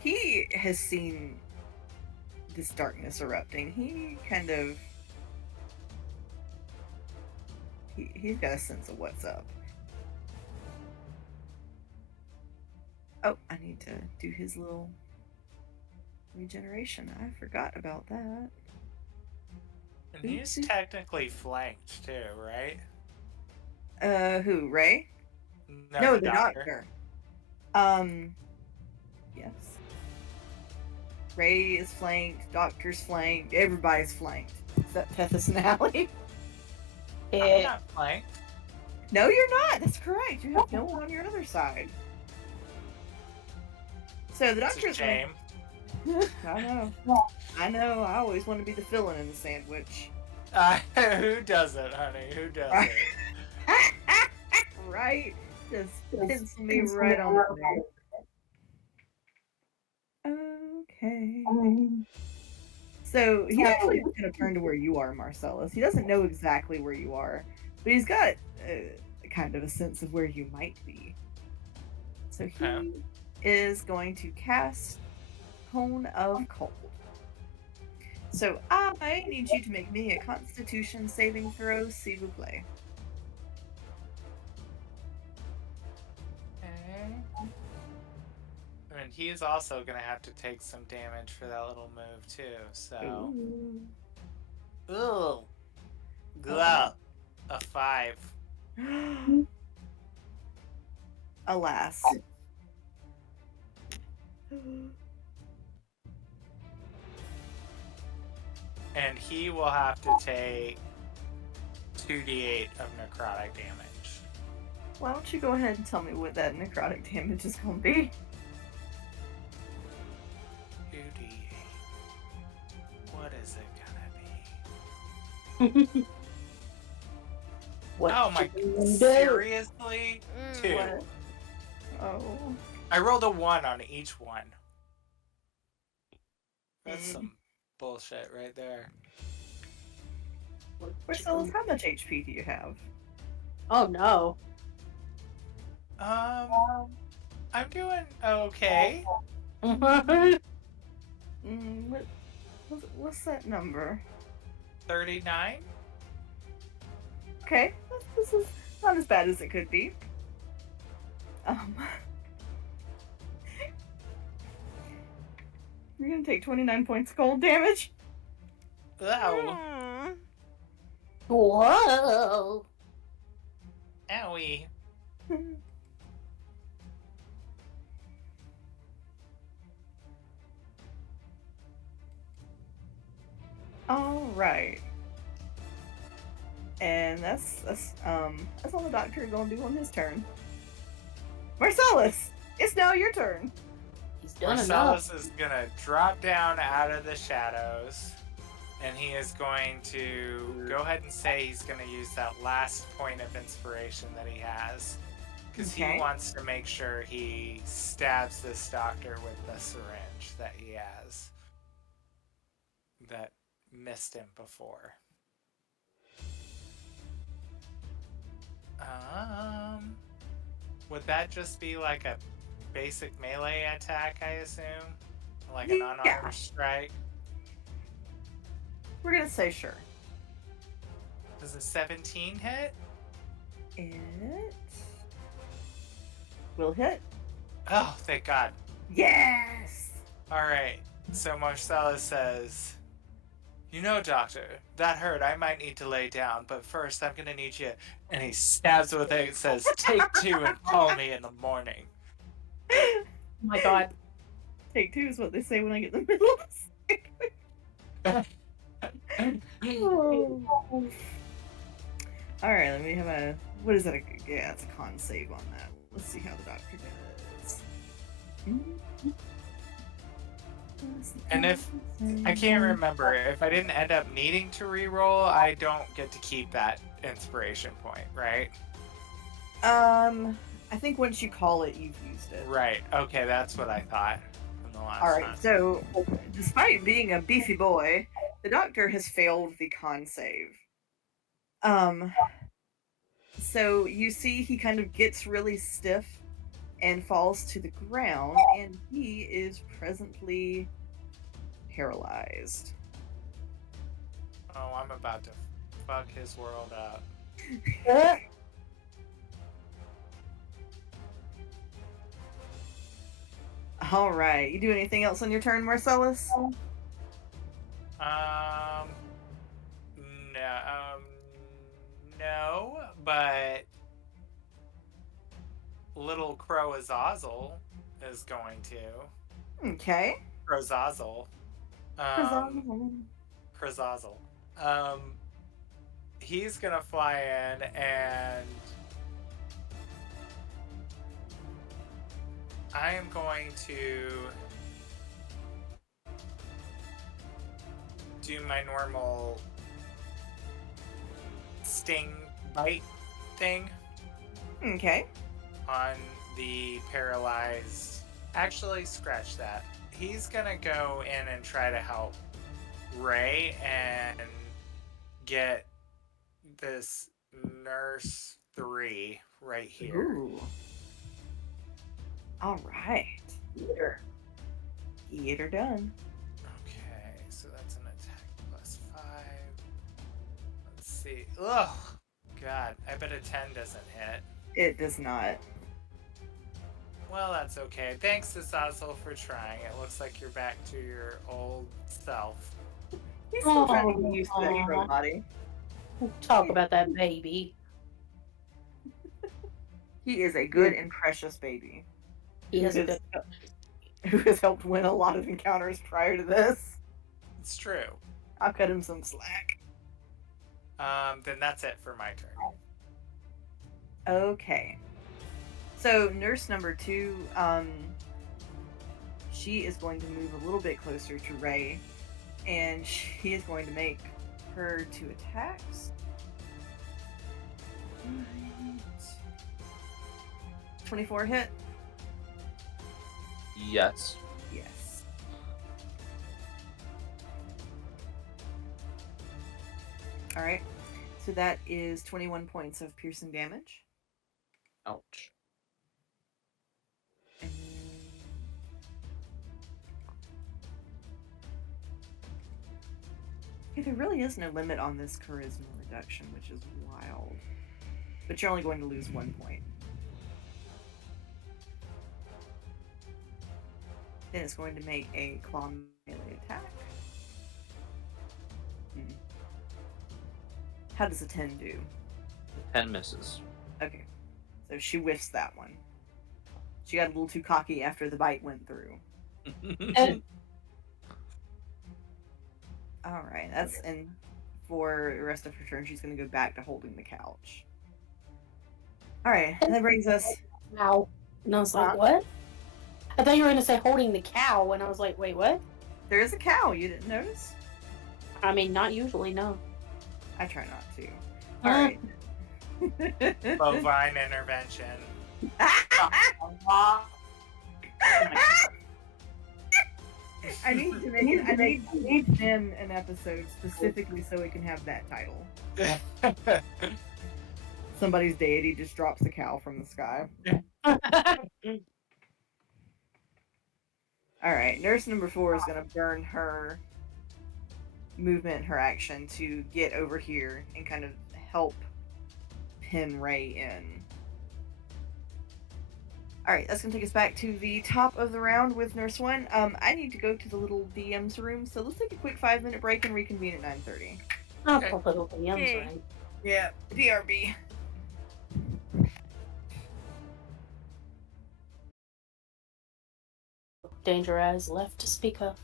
He has seen this darkness erupting. He kind of he's got a sense of what's up. Oh, I need to do his little regeneration. I forgot about that. And he's Oopsie. technically flanked too, right? Who? Ray? No, the doctor. Yes. Ray is flanked. Doctor's flanked. Everybody's flanked. Except Tethys and Allie. I'm not flanked. No, you're not. That's correct. You have no one on your other side. So the It's a doctor's shame. I know. I know. I always want to be the filling in the sandwich. Who doesn't, honey? Who doesn't? Right? Just pencil me right on there. Okay. So he actually is going to turn to where you are, Marcellus. He doesn't know exactly where you are, but he's got kind of a sense of where you might be. So he is going to cast Cone of Cold. So I need you to make me a Constitution saving throw, s'il vous plaît. I mean, he's also gonna have to take some damage for that little move too. So, ooh, Glah, a 5. Alas. And he will have to take 2d8 of necrotic damage. Why don't you go ahead and tell me what that necrotic damage is going to be? 2d8. What is it gonna be? What Oh my! you do? Seriously? 2. What? Oh. I rolled a 1 on each one. That's some bullshit right there. Marcellus, how much HP do you have? Oh no. I'm doing okay. What's that number? 39. Okay, this is not as bad as it could be. You're gonna take 29 points of cold damage. Ow. Whoa. Owie. All right. And that's all the doctor is gonna do on his turn. Marcellus, it's now your turn. He's done Marcellus enough. is gonna drop down out of the shadows, and he is going to go ahead and say he's gonna use that last point of inspiration that he has, because Okay. he wants to make sure he stabs this doctor with the syringe that he has that missed him before. would that just be like a basic melee attack, I assume? Like an unarmed Yeah. strike? We're gonna say sure. Does a 17 hit? It will hit. Oh, thank God. Yes! Alright, so Marcella says, "You know, Doctor, that hurt. I might need to lay down, but first I'm gonna need you." And he stabs with it and says, "Take 2 and call me in the morning." Oh my god. Take 2 is what they say when I get in the middle of Alright, let me have a... What is that? Yeah, it's a con save on that. Let's see how the doctor does. And if I can't remember, if I didn't end up needing to reroll, I don't get to keep that inspiration point, right? I think once you call it, you've used it. Right. Okay, that's what I thought from the last Alright, time. so despite being a beefy boy, the doctor has failed the con save. So you see he kind of gets really stiff and falls to the ground, and he is presently paralyzed. Oh, I'm about to fuck his world up. Alright, you do anything else on your turn, Marcellus? No, but little Crow Azazel is going to. Okay. Crozazel. Crozazel. He's gonna fly in and I am going to do my normal sting bite thing Okay. on the paralyzed. Actually, scratch that. He's gonna go in and try to help Ray and get this nurse 3 right here. Ooh. Alright. Get her done. Okay, so that's an attack +5. Let's see. Ugh! God, I bet a 10 doesn't hit. It does not. Well, that's okay. Thanks to Zazel for trying. It looks like you're back to your old self. He's still trying to get used to that crow body. Talk about that baby. He is a good and precious baby. He has a good. Who has helped win a lot of encounters prior to this. It's true. I'll cut him some slack. Then that's it for my turn. Okay. So nurse number 2, she is going to move a little bit closer to Ray, and she is going to make her 2 attacks. 24 hit? Yes. Yes. Alright. So that is 21 points of piercing damage. Ouch. And yeah, there really is no limit on this charisma reduction, which is wild. But you're only going to lose 1 point. Then it's going to make a claw melee attack. How does a 10 do? 10 misses. Okay. So she whiffs that one. She got a little too cocky after the bite went through. Alright, that's... And for the rest of her turn, she's going to go back to holding the couch. Alright, that brings us... Cow. And I was like, what? I thought you were going to say holding the cow, and I was like, wait, what? There is a cow, you didn't notice? I mean, not usually, no. I try not to. Alright. Bovine intervention. I need him an episode specifically so it can have that title. Somebody's deity just drops the cow from the sky. All right, nurse number 4 is gonna burn her movement, her action to get over here and kind of help pin Ray in. All right, that's gonna take us back to the top of the round with Nurse 1. I need to go to the little DM's room, so let's take a quick 5-minute break and reconvene at 9:30. Oh, Okay. the little DM's Okay. right. Yeah, DRB. Danger eyes left to speak of.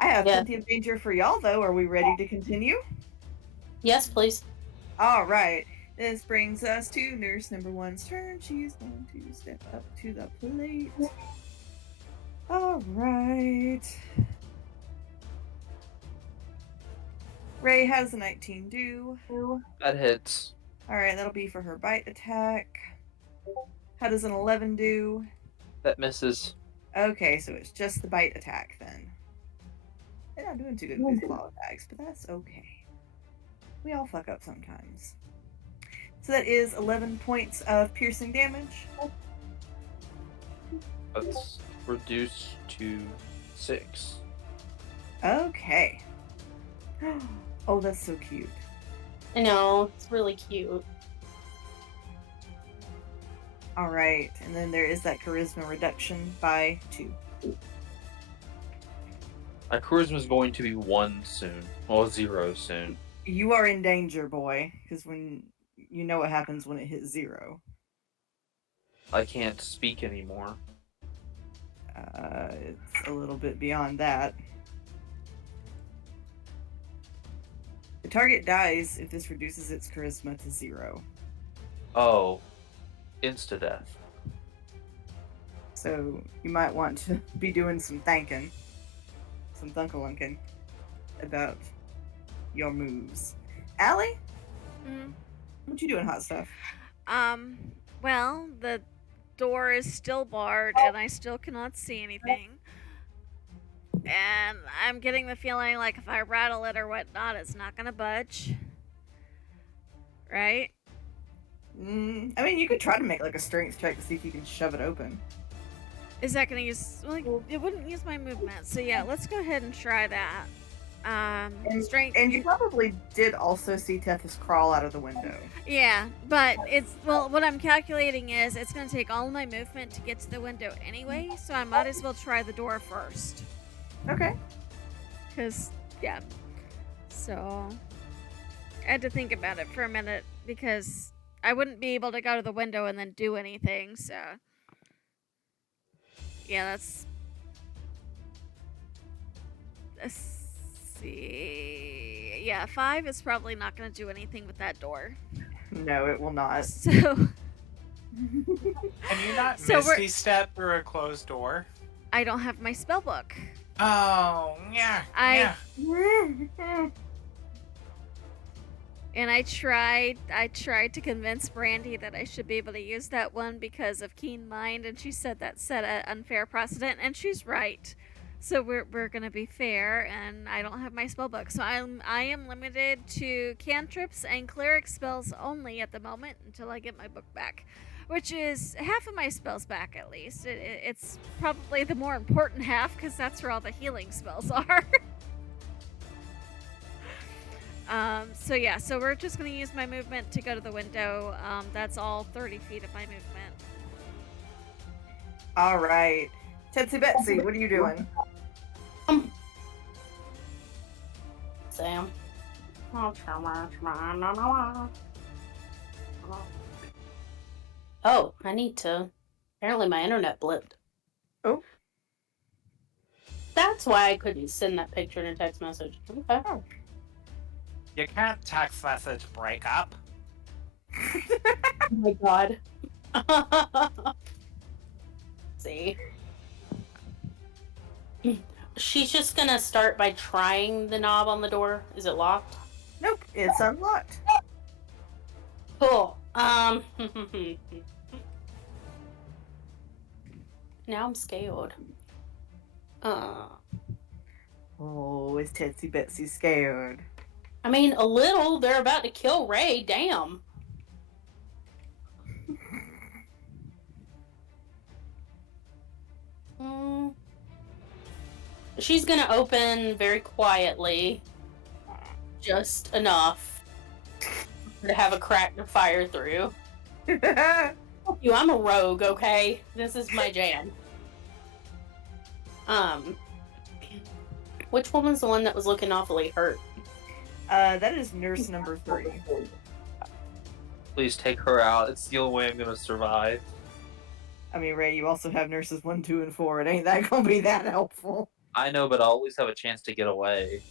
I have Yeah. plenty of danger for y'all, though. Are we ready to continue? Yes, please. All right. This brings us to nurse number 1's turn. She's going to step up to the plate. All right. Ray has a 19 do. That hits. All right, that'll be for her bite attack. How does an 11 do? That misses. Okay, so it's just the bite attack then. They're not doing too good with these claw attacks, but that's okay. We all fuck up sometimes. So that is 11 points of piercing damage. Let's reduce to 6. Okay. Oh, that's so cute. I know, it's really cute. All right, and then there is that charisma reduction by 2. My charisma is going to be 1 soon. Well, 0 soon. You are in danger, boy, because when you know what happens when it hits 0. I can't speak anymore. It's a little bit beyond that. The target dies if this reduces its charisma to 0. Oh. Insta-death. So you might want to be doing some thinking, some thunkalunking about your moves. Allie, Mm. what you doing, hot stuff? Well, the door is still barred and I still cannot see anything. And I'm getting the feeling like if I rattle it or whatnot, it's not gonna budge. Right? I mean, you could try to make like a strength check to see if you can shove it open. Is that gonna use, like, it wouldn't use my movement. So yeah, let's go ahead and try that. Strength. And you probably did also see Tethys crawl out of the window. Yeah, but it's, well, what I'm calculating is it's going to take all my movement to get to the window anyway, so I might as well try the door first. Okay. Because, yeah. So, I had to think about it for a minute because I wouldn't be able to go to the window and then do anything, so. Yeah, let's see. Yeah, 5 is probably not going to do anything with that door. No, it will not. So. Can you not So we're- misty step through a closed door? I don't have my spell book. Oh, yeah. I- yeah. And I tried to convince Brandy that I should be able to use that one because of Keen Mind, and she said that set an unfair precedent, and she's right. So we're gonna be fair, and I don't have my spell book, so I am limited to cantrips and cleric spells only at the moment until I get my book back, which is half of my spells back at least. It's probably the more important half because that's where all the healing spells are. So yeah, so we're just gonna use my movement to go to the window. That's all 30 feet of my movement. All right. Tetsy Betsy, what are you doing? Sam. Oh, I need to. Apparently, my internet blipped. Oh. That's why I couldn't send that picture in a text message. Okay. You can't text message break up. Oh my god. See. She's just gonna start by trying the knob on the door. Is it locked? Nope, it's unlocked. Cool. Now I'm scared. Oh, is Tetsy Betsy scared? I mean, a little. They're about to kill Ray. Damn. Mm. She's gonna open very quietly, just enough to have a crack to fire through. You, I'm a rogue, okay? This is my jam. Which one was the one that was looking awfully hurt? That is nurse number 3. Please take her out. It's the only way I'm gonna survive. I mean, Ray, you also have nurses 1, 2, and 4. It ain't that gonna be that helpful. I know, but I'll always have a chance to get away.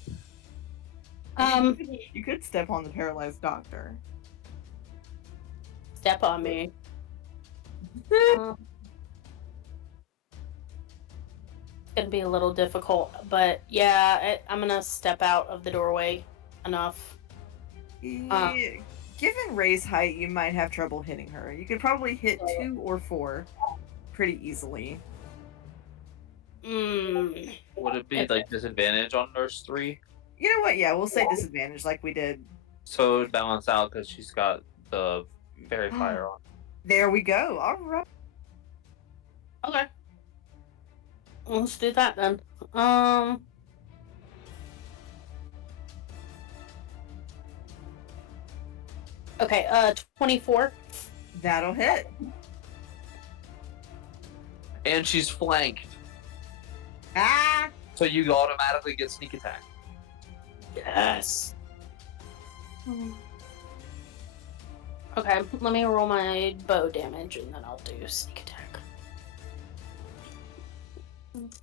You could step on the paralyzed doctor. Step on me. It's gonna be a little difficult, but yeah, I'm gonna step out of the doorway enough. Yeah. Given Ray's height, you might have trouble hitting her. You could probably hit 2 or 4 pretty easily. Would it be like disadvantage on nurse 3? You know what? Yeah, we'll say disadvantage like we did. So it would balance out because she's got the fairy fire on. There we go. All right. Okay. Let's do that then. Okay, 24. That'll hit. And she's flanked, Ah! so you automatically get sneak attack. Yes. Okay, let me roll my bow damage and then I'll do sneak attack.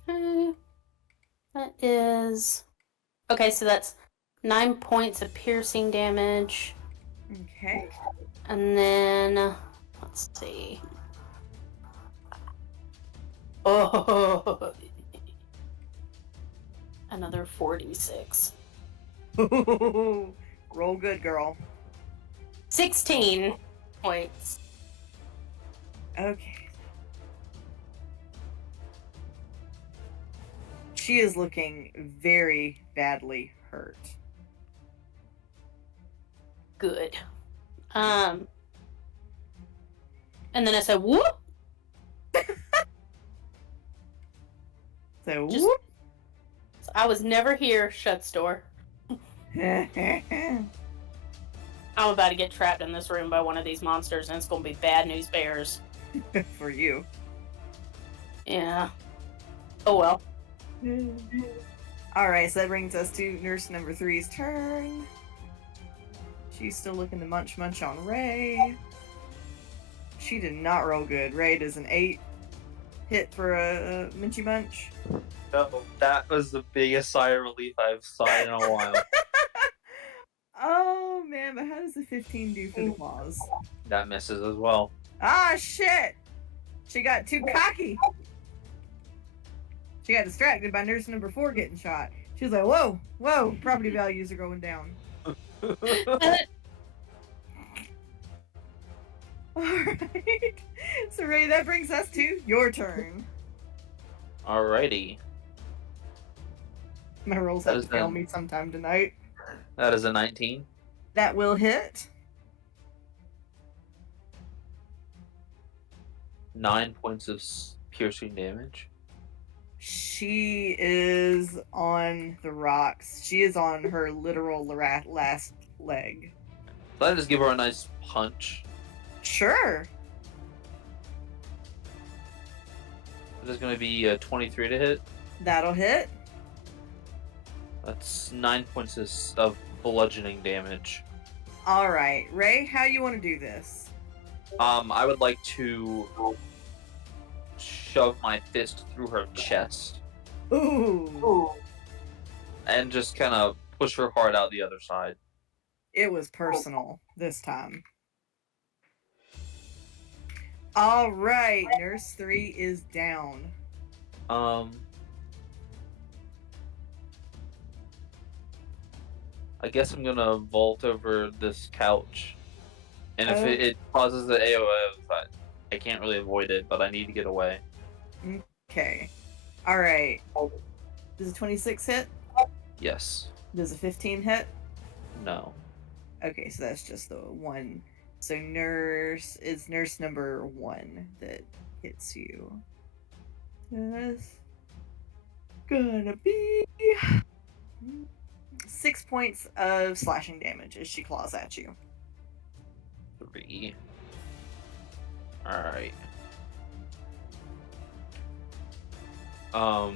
Okay. That is... Okay, so that's 9 points of piercing damage. Okay. And then... Let's see. Oh! Another 46. Roll good, girl. 16 points. Okay. She is looking very badly hurt. Good. And then I said, whoop! So, Just- I was never here, shuts door. I'm about to get trapped in this room by one of these monsters, and it's gonna be bad news bears. for you. Yeah. Oh well. Alright, so that brings us to nurse number 3's turn. She's still looking to munch on Ray. She did not roll good. Ray does an 8 hit for a Minchy Munch. No, that was the biggest sigh of relief I've sighed in a while. Oh man, but how does the 15 do for the claws? That misses as well. Ah shit! She got too cocky. She got distracted by nurse number 4 getting shot. She was like, whoa, whoa, property values are going down. Alright. So Ray, that brings us to your turn. Alrighty. My rolls That have is to fail done. me sometime tonight. That is a 19. That will hit. 9 points of piercing damage. She is on the rocks. She is on her literal last leg. So I just give her a nice punch. Sure. It is going to be a 23 to hit. That'll hit. That's 9 points of bludgeoning damage. Alright. Ray, how you want to do this? I would like to shove my fist through her chest Ooh. and just kind of push her heart out the other side. It was personal this time. Alright. Nurse 3 is down. I guess I'm gonna vault over this couch, and if Okay. it causes the AOF, I can't really avoid it, but I need to get away. Okay. Alright. Does a 26 hit? Yes. Does a 15 hit? No. Okay, so that's just the one So nurse is nurse number 1 that hits you. That's gonna be 6 points of slashing damage as she claws at you. 3. Alright. Oh,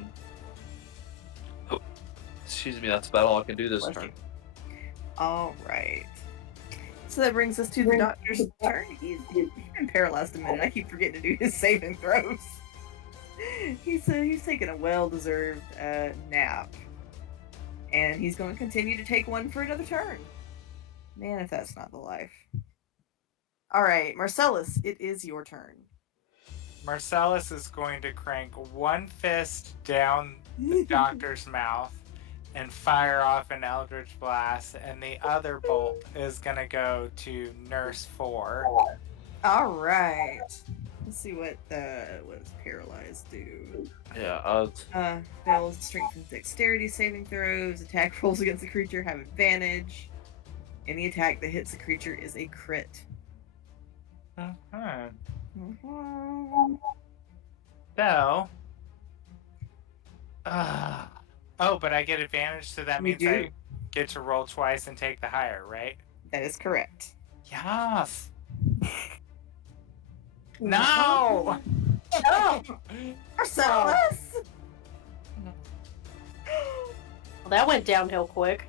excuse me, that's about all I can do this Bless turn. you. All right. So that brings us to the doctor's turn. He's been paralyzed a minute. I keep forgetting to do his saving throws. He's taking a well-deserved nap, and he's going to continue to take one for another turn. Man, if that's not the life. All right, Marcellus, it is your turn. Marcellus is going to crank one fist down the doctor's mouth and fire off an Eldritch Blast, and the other bolt is going to go to Nurse 4. All right. Let's see what does paralyzed do. Yeah, Fails strength and dexterity saving throws. Attack rolls against the creature have advantage. Any attack that hits the creature is a crit. Uh-huh. Mhm. So, oh, but I get advantage, so that You means do. I get to roll twice and take the higher, right? That is correct. Yes. No. No! Marcellus! Well, that went downhill quick.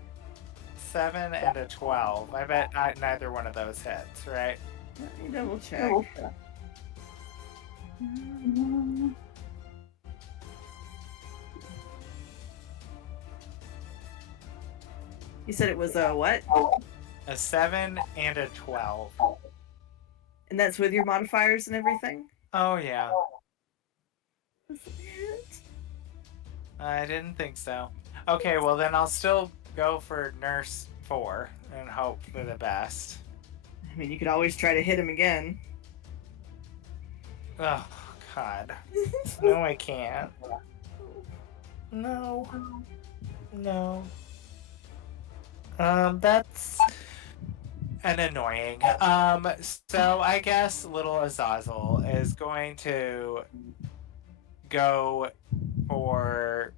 7 and a 12. I bet neither one of those hits, right? Let me double check. You said it was a what? A 7 and a 12. And that's with your modifiers and everything? Oh yeah, That's a hit. I didn't think so. Okay, well then I'll still go for Nurse 4 and hope for the best. I mean, you could always try to hit him again. Oh God, no, I can't. No, no. That's an annoying. So I guess little Azazel is going to go for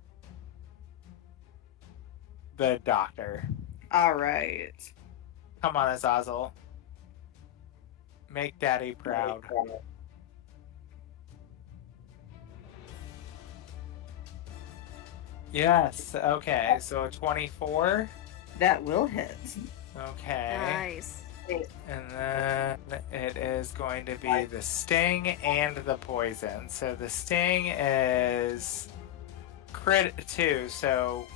the doctor. All right. Come on, Azazel. Make Daddy proud. Yes, okay, so a 24. That will hit. Okay. Nice. And then it is going to be the sting and the poison. So the sting is crit 2, so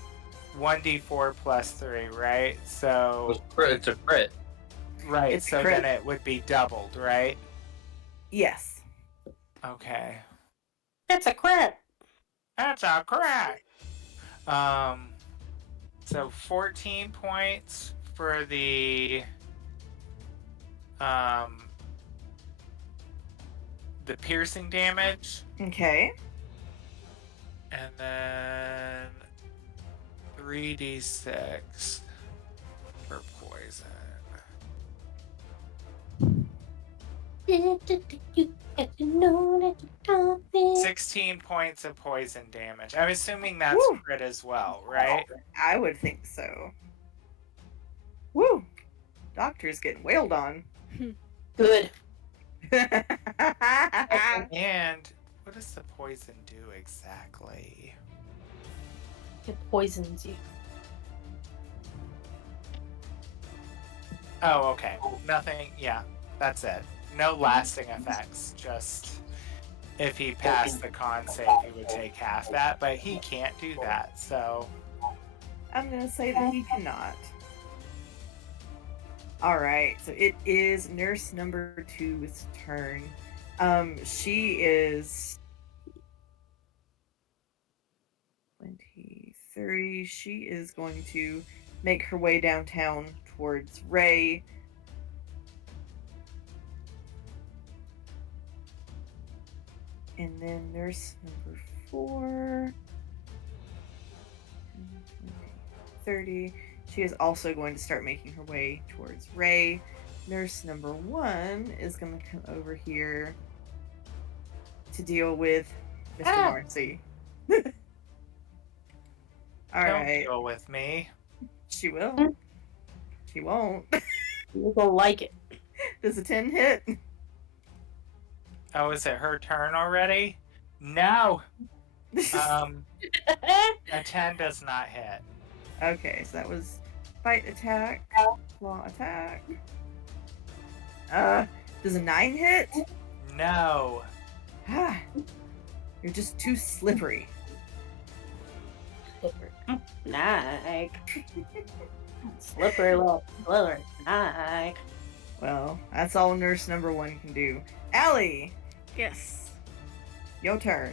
1d4 plus 3, right? So it's a crit. right, It's so crit. then it would be doubled, right? Yes. Okay. It's a crit. That's a crit. So 14 points for the piercing damage, Okay. and then 3d6 for poison. You get to know that you got this. 16 points of poison damage. I'm assuming that's Woo. crit as well, right? I would think so. Woo! Doctor's getting wailed on. Good. And what does the poison do exactly? It poisons you. Oh, okay. Nothing. Yeah, that's it. No lasting effects. Just if he passed the con save, he would take half that, but he can't do that. So I'm gonna say that he cannot. Alright, so it is nurse number 2's turn. She is 20, 30. She is going to make her way downtown towards Ray. And then nurse number 4. 30. She is also going to start making her way towards Ray. nurse number 1 is going to come over here to deal with Mr. Ah. Marcy. Don't Alright. deal with me. She will. She won't. You're gonna like it. Does a 10 hit? Oh, is it her turn already? No. A 10 does not hit. Okay, so that was bite attack, claw attack. Does a 9 hit? No. Ah, you're just too slippery. Nike. Slippery little slither. Nike. Well, that's all nurse number 1 can do. Allie, Yes. your turn.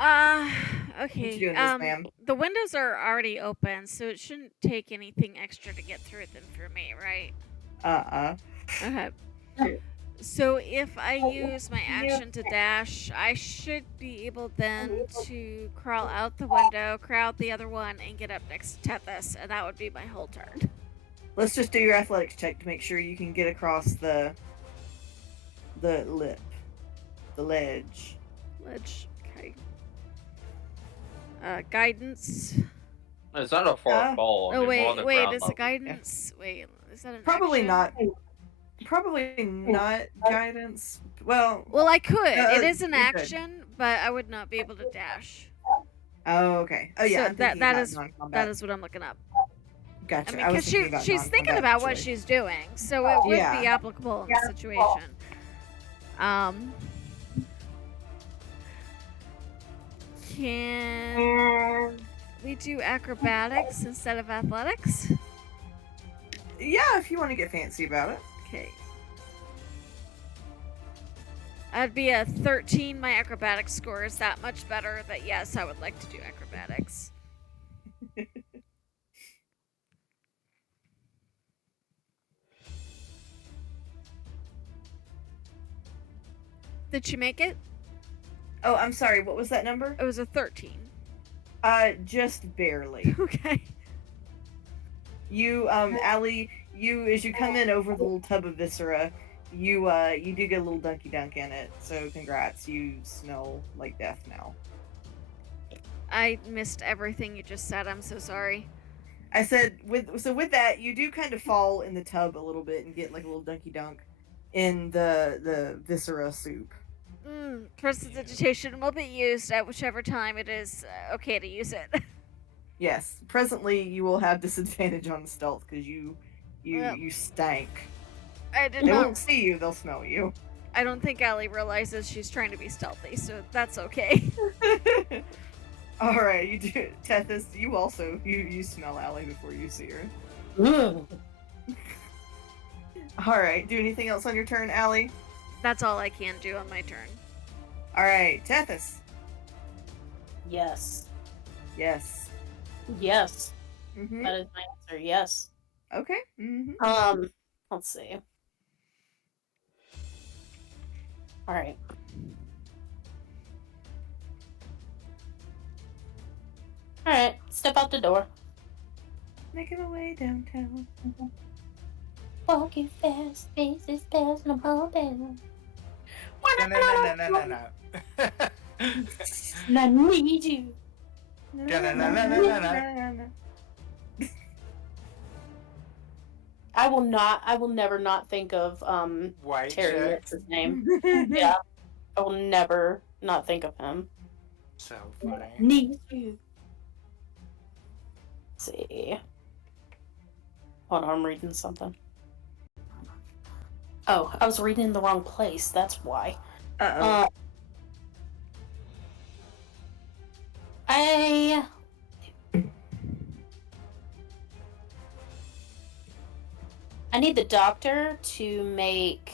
Okay. you doing, Miss Ma'am? The windows are already open, so it shouldn't take anything extra to get through them for me, right? Okay. So if I use my action to dash, I should be able then to crawl out the window, crowd the other one, and get up next to Tethys, and that would be my whole turn. Let's just do your athletics check to make sure you can get across the lip, the ledge. Ledge. Okay. Guidance. It's not a far fall. I Oh mean, we're wait, on the wait. ground Is the level. guidance? Wait, is that an Probably action? not. Probably not guidance. Well, Well, I could. It you is an could. action, but I would not be able to dash. oh, okay. Oh yeah, So I'm thinking that about is- non-combat. That is what I'm looking up. Gotcha. I mean, was because thinking about she's thinking non-combat, about what actually. she's doing, so it would Yeah. be applicable in the situation. Can we do acrobatics instead of athletics? Yeah, if you want to get fancy about it. Okay. I'd be a 13. My acrobatics score is that much better that yes, I would like to do acrobatics. Did she make it? Oh, I'm sorry. What was that number? It was a 13. Just barely. Okay. You, Allie, as you come in over the little tub of viscera, you do get a little dunky dunk in it. So congrats. You smell like death now. I missed everything you just said. I'm so sorry. I said with that, you do kind of fall in the tub a little bit and get like a little dunky dunk in the viscera soup. Prestidigitation will be used at whichever time it is okay to use it. Yes. Presently, you will have disadvantage on stealth because Well, you stank. I did They not. won't see you; they'll smell you. I don't think Allie realizes she's trying to be stealthy, so that's okay. All right, you do. Tethys, you also you smell Allie before you see her. Ooh. All right, do anything else on your turn, Allie? That's all I can do on my turn. All right, Tethys. Yes. Yes. Yes. Mm-hmm. That is my answer. Yes. Okay. Mm-hmm. Let's see. All right. All right. Step out the door. Making my way downtown. Walking fast, faces past, and I'm all down. No. And I need you. I will never not think of White Terry, chick. what's his name? Yeah. I will never not think of him. So funny. Need you. Let's see. Hold on, I'm reading something. Oh, I was reading in the wrong place, that's why. Uh-oh. I need the doctor to make...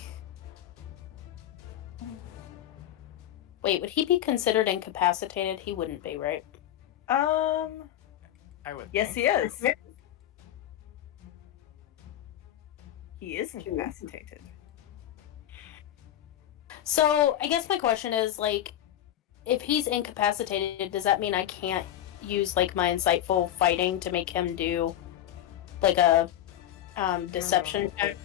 Wait, would he be considered incapacitated? He wouldn't be, right? I would. Yes, think. he is. He is incapacitated. So, I guess my question is, like, if he's incapacitated, does that mean I can't use, like, my insightful fighting to make him do, like, a deception check?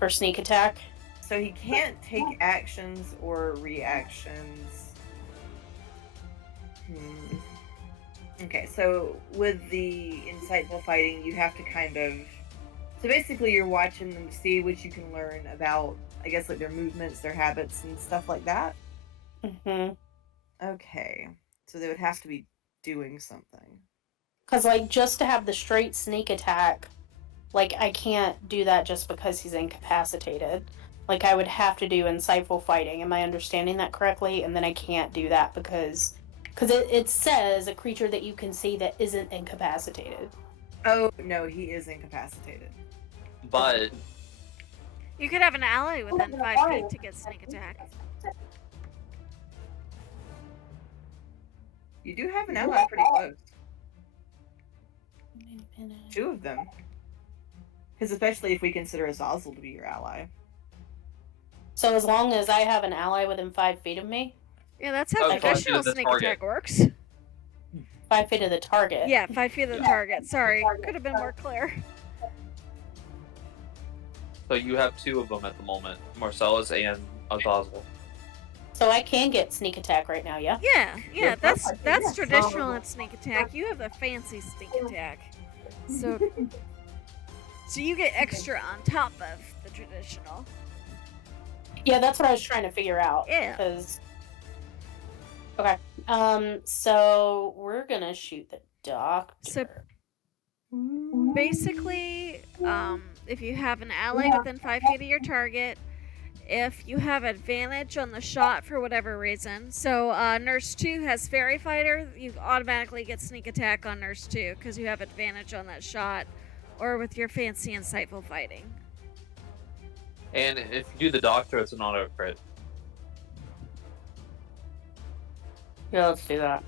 for sneak attack. So he can't take actions or reactions. Okay, so with the insightful fighting, you have to kind of... So basically you're watching them to see what you can learn about, I guess, like their movements, their habits, and stuff like that. Mm-hmm. Okay. So they would have to be doing something. Because, like, just to have the straight sneak attack, like, I can't do that just because he's incapacitated. Like, I would have to do insightful fighting. Am I understanding that correctly? And then I can't do that because it says a creature that you can see that isn't incapacitated. Oh, no, he is incapacitated. But You could have an ally within 5 feet to get sneak attack. You do have an ally pretty close. 2 of them. Because especially if we consider Azazel to be your ally. So as long as I have an ally within 5 feet of me? Yeah, that's how Oh, traditional the sneak target. attack works. 5 feet of the target? Yeah, 5 feet of the target. Sorry, could have been more clear. So you have 2 of them at the moment, Marcellus and Azazel. So I can get sneak attack right now, yeah? Yeah, that's traditional in sneak attack. You have the fancy sneak attack. So you get extra on top of the traditional. Yeah, that's what I was trying to figure out. Yeah. Because... Okay. So we're gonna shoot the doctor. So basically, if you have an ally within 5 feet of your target, if you have advantage on the shot for whatever reason, so Nurse 2 has Fairy Fighter, you automatically get sneak attack on Nurse 2 because you have advantage on that shot, or with your fancy insightful fighting. And if you do the doctor, it's an auto crit. Yeah, let's do that.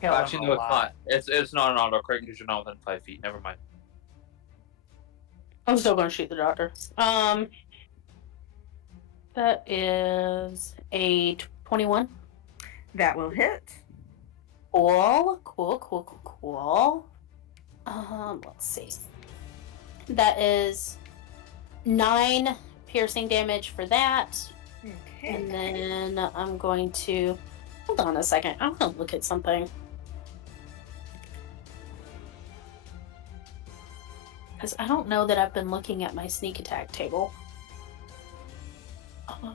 Kill him Actually, no, it's alive. not. It's not an auto crit because you're not within 5 feet. Never mind. I'm still gonna shoot the doctor. That is a 21. That will hit. Cool. Let's see. That is 9 piercing damage for that. Okay. And then I'm going to... Hold on a second. I'm gonna look at something. Because I don't know that I've been looking at my sneak attack table. Where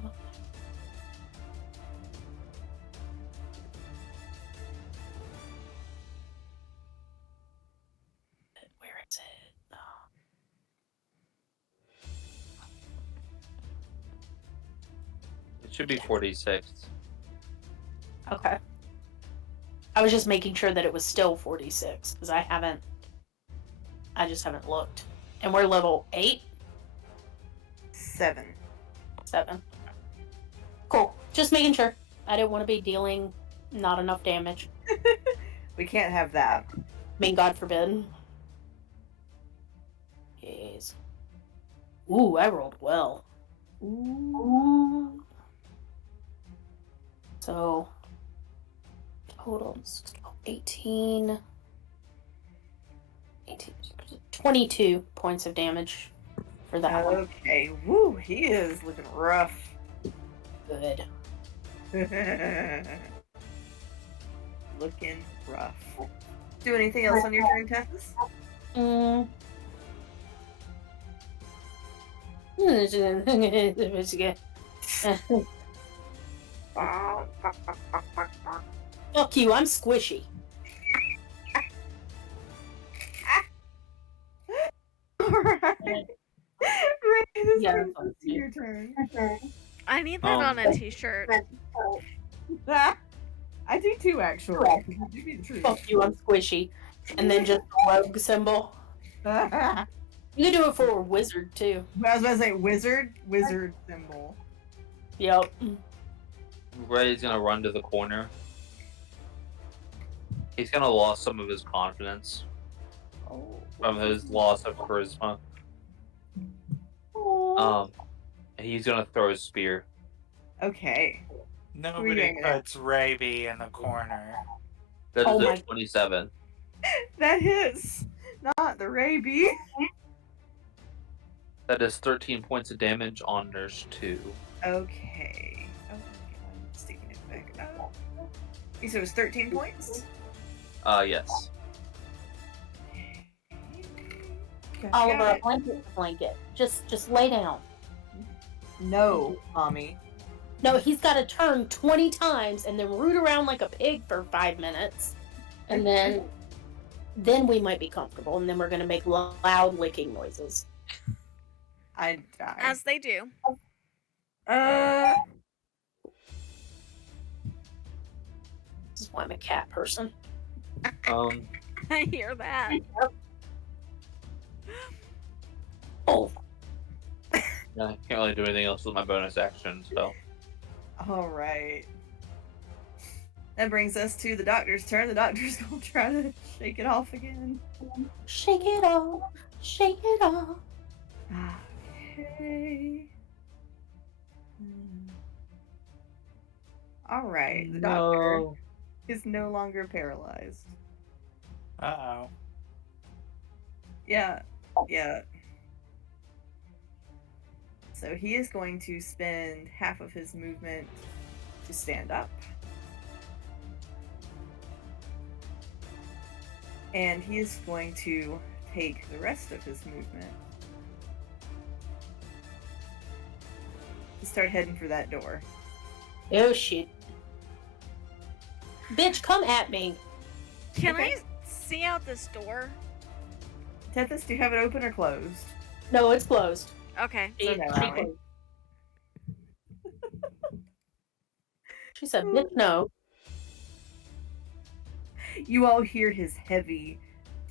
is it? It should be 46. Okay. I was just making sure that it was still 46, because I just haven't looked. And we're level 8? 7. 7. Cool. Just making sure. I didn't want to be dealing not enough damage. We can't have that. May God forbid. Yes. Ooh, I rolled well. Ooh. So, total 18, 22 points of damage for that one. Okay. Woo, he is looking rough. Good. Looking rough. Do anything else on your turn, Tessus? Fuck you, I'm squishy. Alright. Ray, this Yeah, brings that's us to your turn. I need that on a t-shirt. I do too, actually. Give me the truth. Fuck you, I'm squishy. And then just a rogue symbol. I You can do it for a wizard too. was about to say wizard symbol. Yep. Ray's gonna run to the corner. He's gonna lose some of his confidence from his loss of charisma. He's gonna throw his spear. Okay. Nobody doing it? puts Raby in the corner. That is Oh a my- 27. That hits. Not the Raby. That is 13 points of damage on Nurse 2. Okay. Oh, I'm sticking it back up. You said it was 13 points? Yes. Got Oliver, a it. blanket. Just lay down. No, mommy. No, he's got to turn 20 times and then root around like a pig for 5 minutes, and then we might be comfortable, and then we're gonna make loud licking noises. I'd die. As they do. This is why I'm a cat person. I hear that. Oh, Yeah, I can't really do anything else with my bonus action, so. All right. That brings us to the doctor's turn. The doctor's gonna try to shake it off again. shake it off, shake it off. Okay. All right. The doctor is no longer paralyzed. Uh-oh. Yeah. So he is going to spend half of his movement to stand up. And he is going to take the rest of his movement to start heading for that door. Oh shit. Bitch, come at me. Can Okay. I see out this door? Tethys, do you have it open or closed? No, it's closed. Okay. She, no, she Allie. closed. She said, bitch, no. You all hear his heavy,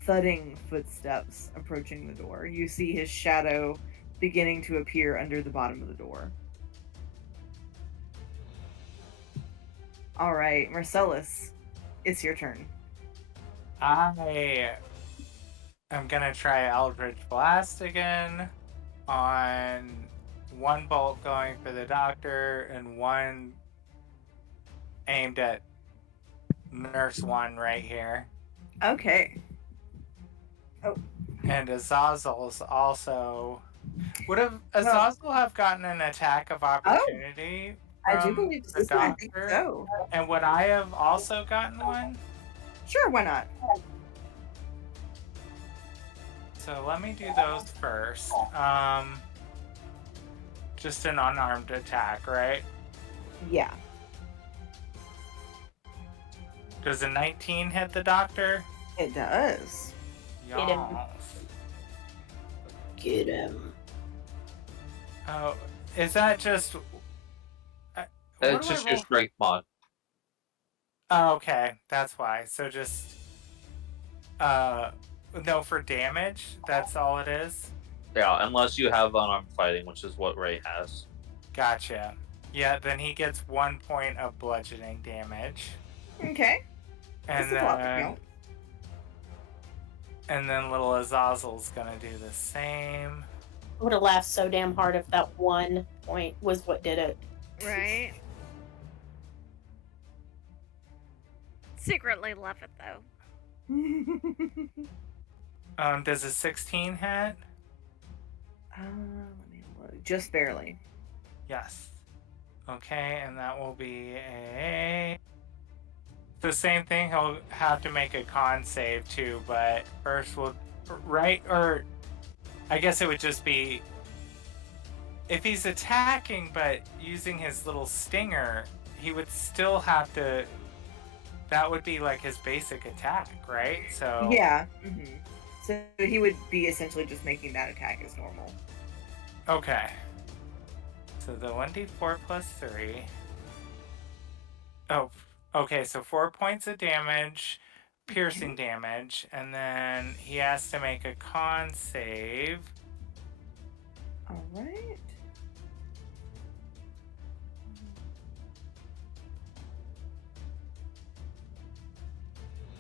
thudding footsteps approaching the door. You see his shadow beginning to appear under the bottom of the door. All right, Marcellus, it's your turn. I am gonna try Eldritch Blast again on one bolt going for the doctor and one aimed at Nurse 1 right here. Okay. And Azazel's also. Would have Azazel have gotten an attack of opportunity? I do from believe the this one. I think doctor? so. And would I have also gotten one? Sure, why not? So let me do those first. Just an unarmed attack, right? Yeah. Does a 19 hit the doctor? It does. Hit him. Yes. Get him. Oh, is that just? What It's do I just your roll? strength mod. Oh, okay, that's why. So just, no, for damage. That's all it is. Yeah, unless you have unarmed fighting, which is what Ray has. Gotcha. Yeah, then he gets 1 point of bludgeoning damage, Okay. and That's a lot to count. little Azazel's gonna do the same. I would have laughed so damn hard if that 1 point was what did it. Right. Secretly love it though. Does a 16 hit? Let me look. Just barely. Yes. Okay, and that will be a. The same thing. He'll have to make a con save too, but first we'll. Right? Or. I guess it would just be. If he's attacking but using his little stinger, he would still have to. That would be like his basic attack, right? So. Yeah. So he would be essentially just making that attack as normal. Okay. So the 1d4 plus 3. Oh, okay, so 4 points of damage, piercing damage, and then he has to make a con save. All right.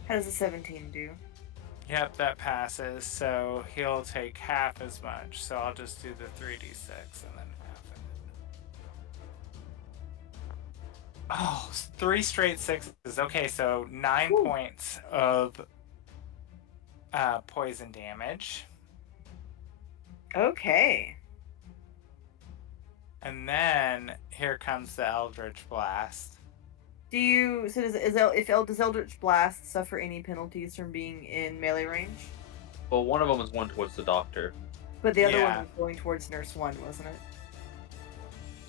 How does a 17 do? Yep, that passes, so he'll take half as much. So I'll just do the 3d6 and then half it. Oh, 3 straight sixes. Okay, so 9 Woo. points of poison damage. Okay. And then here comes the Eldritch Blast. Does Eldritch Blast suffer any penalties from being in melee range? But one of them is one towards the doctor. But the other one Yeah. was going towards Nurse 1, wasn't it?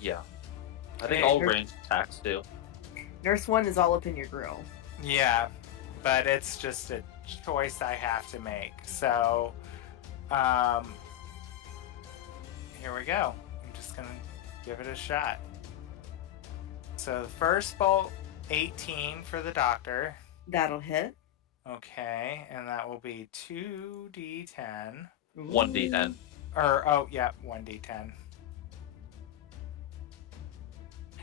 Yeah. I think Okay. all range attacks do. Nurse 1 is all up in your grill. Yeah, but it's just a choice I have to make. So, here we go. I'm just gonna give it a shot. So the first bolt, 18 for the doctor. That'll hit. Okay, and that will be 2d10. 1d10. Or, oh, yeah, 1d10.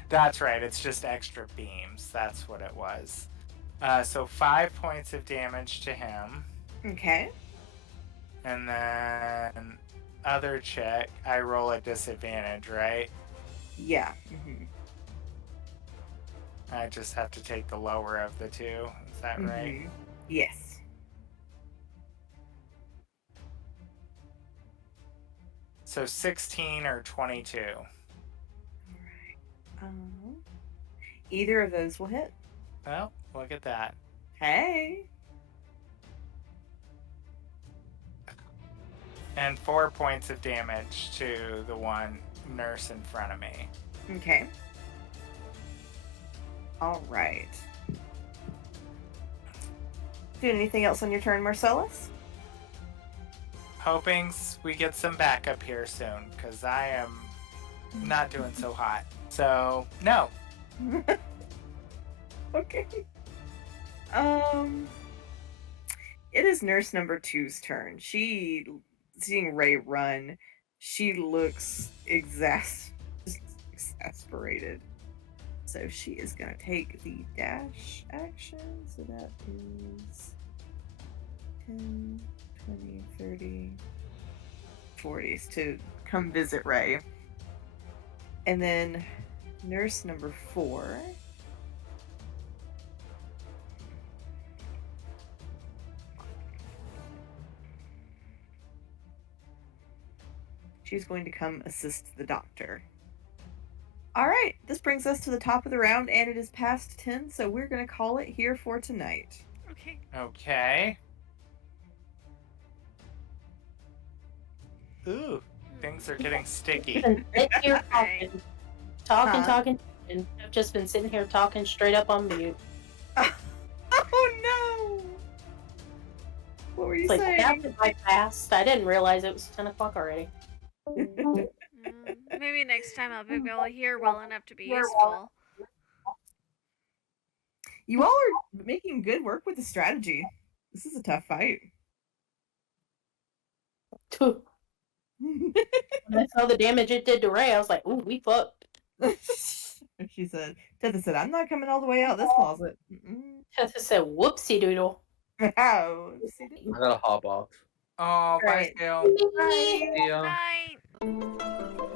That's right, it's just extra beams. That's what it was. So 5 points of damage to him. Okay. And then other check, I roll a disadvantage, right? Yeah. Mm-hmm. I just have to take the lower of the two. Is that right? Mhm. Yes. So 16 or 22. Either of those will hit. Well, look at that. Hey. And 4 points of damage to the one nurse in front of me. Okay. All right. Doing anything else on your turn, Marcellus? Hoping we get some backup here soon, because I am not doing so hot. So, no. Okay. It is nurse number 2's turn. Seeing Ray run, she looks exasperated. So she is going to take the dash action. So that is 10, 20, 30, 40s to come visit Ray. And then nurse number 4. She's going to come assist the doctor. All right, this brings us to the top of the round, and it is past 10, so we're going to call it here for tonight. Okay. Okay. Ooh, things are getting sticky. Been sitting here Okay. talking, Huh? talking, and I've just been sitting here talking straight up on mute. Oh no! What were you It's like that saying? went by fast. I didn't realize it was 10 o'clock already. Maybe next time I'll be able to hear well enough to be useful. You all are making good work with the strategy. This is a tough fight. When I saw the damage it did to Ray, I was like, ooh, we fucked. She said, Tessa said, I'm not coming all the way out this closet. Tessa said, whoopsie doodle. Ow. I gotta hop off. Oh, bye, Right. Phil. Bye. See ya. Night.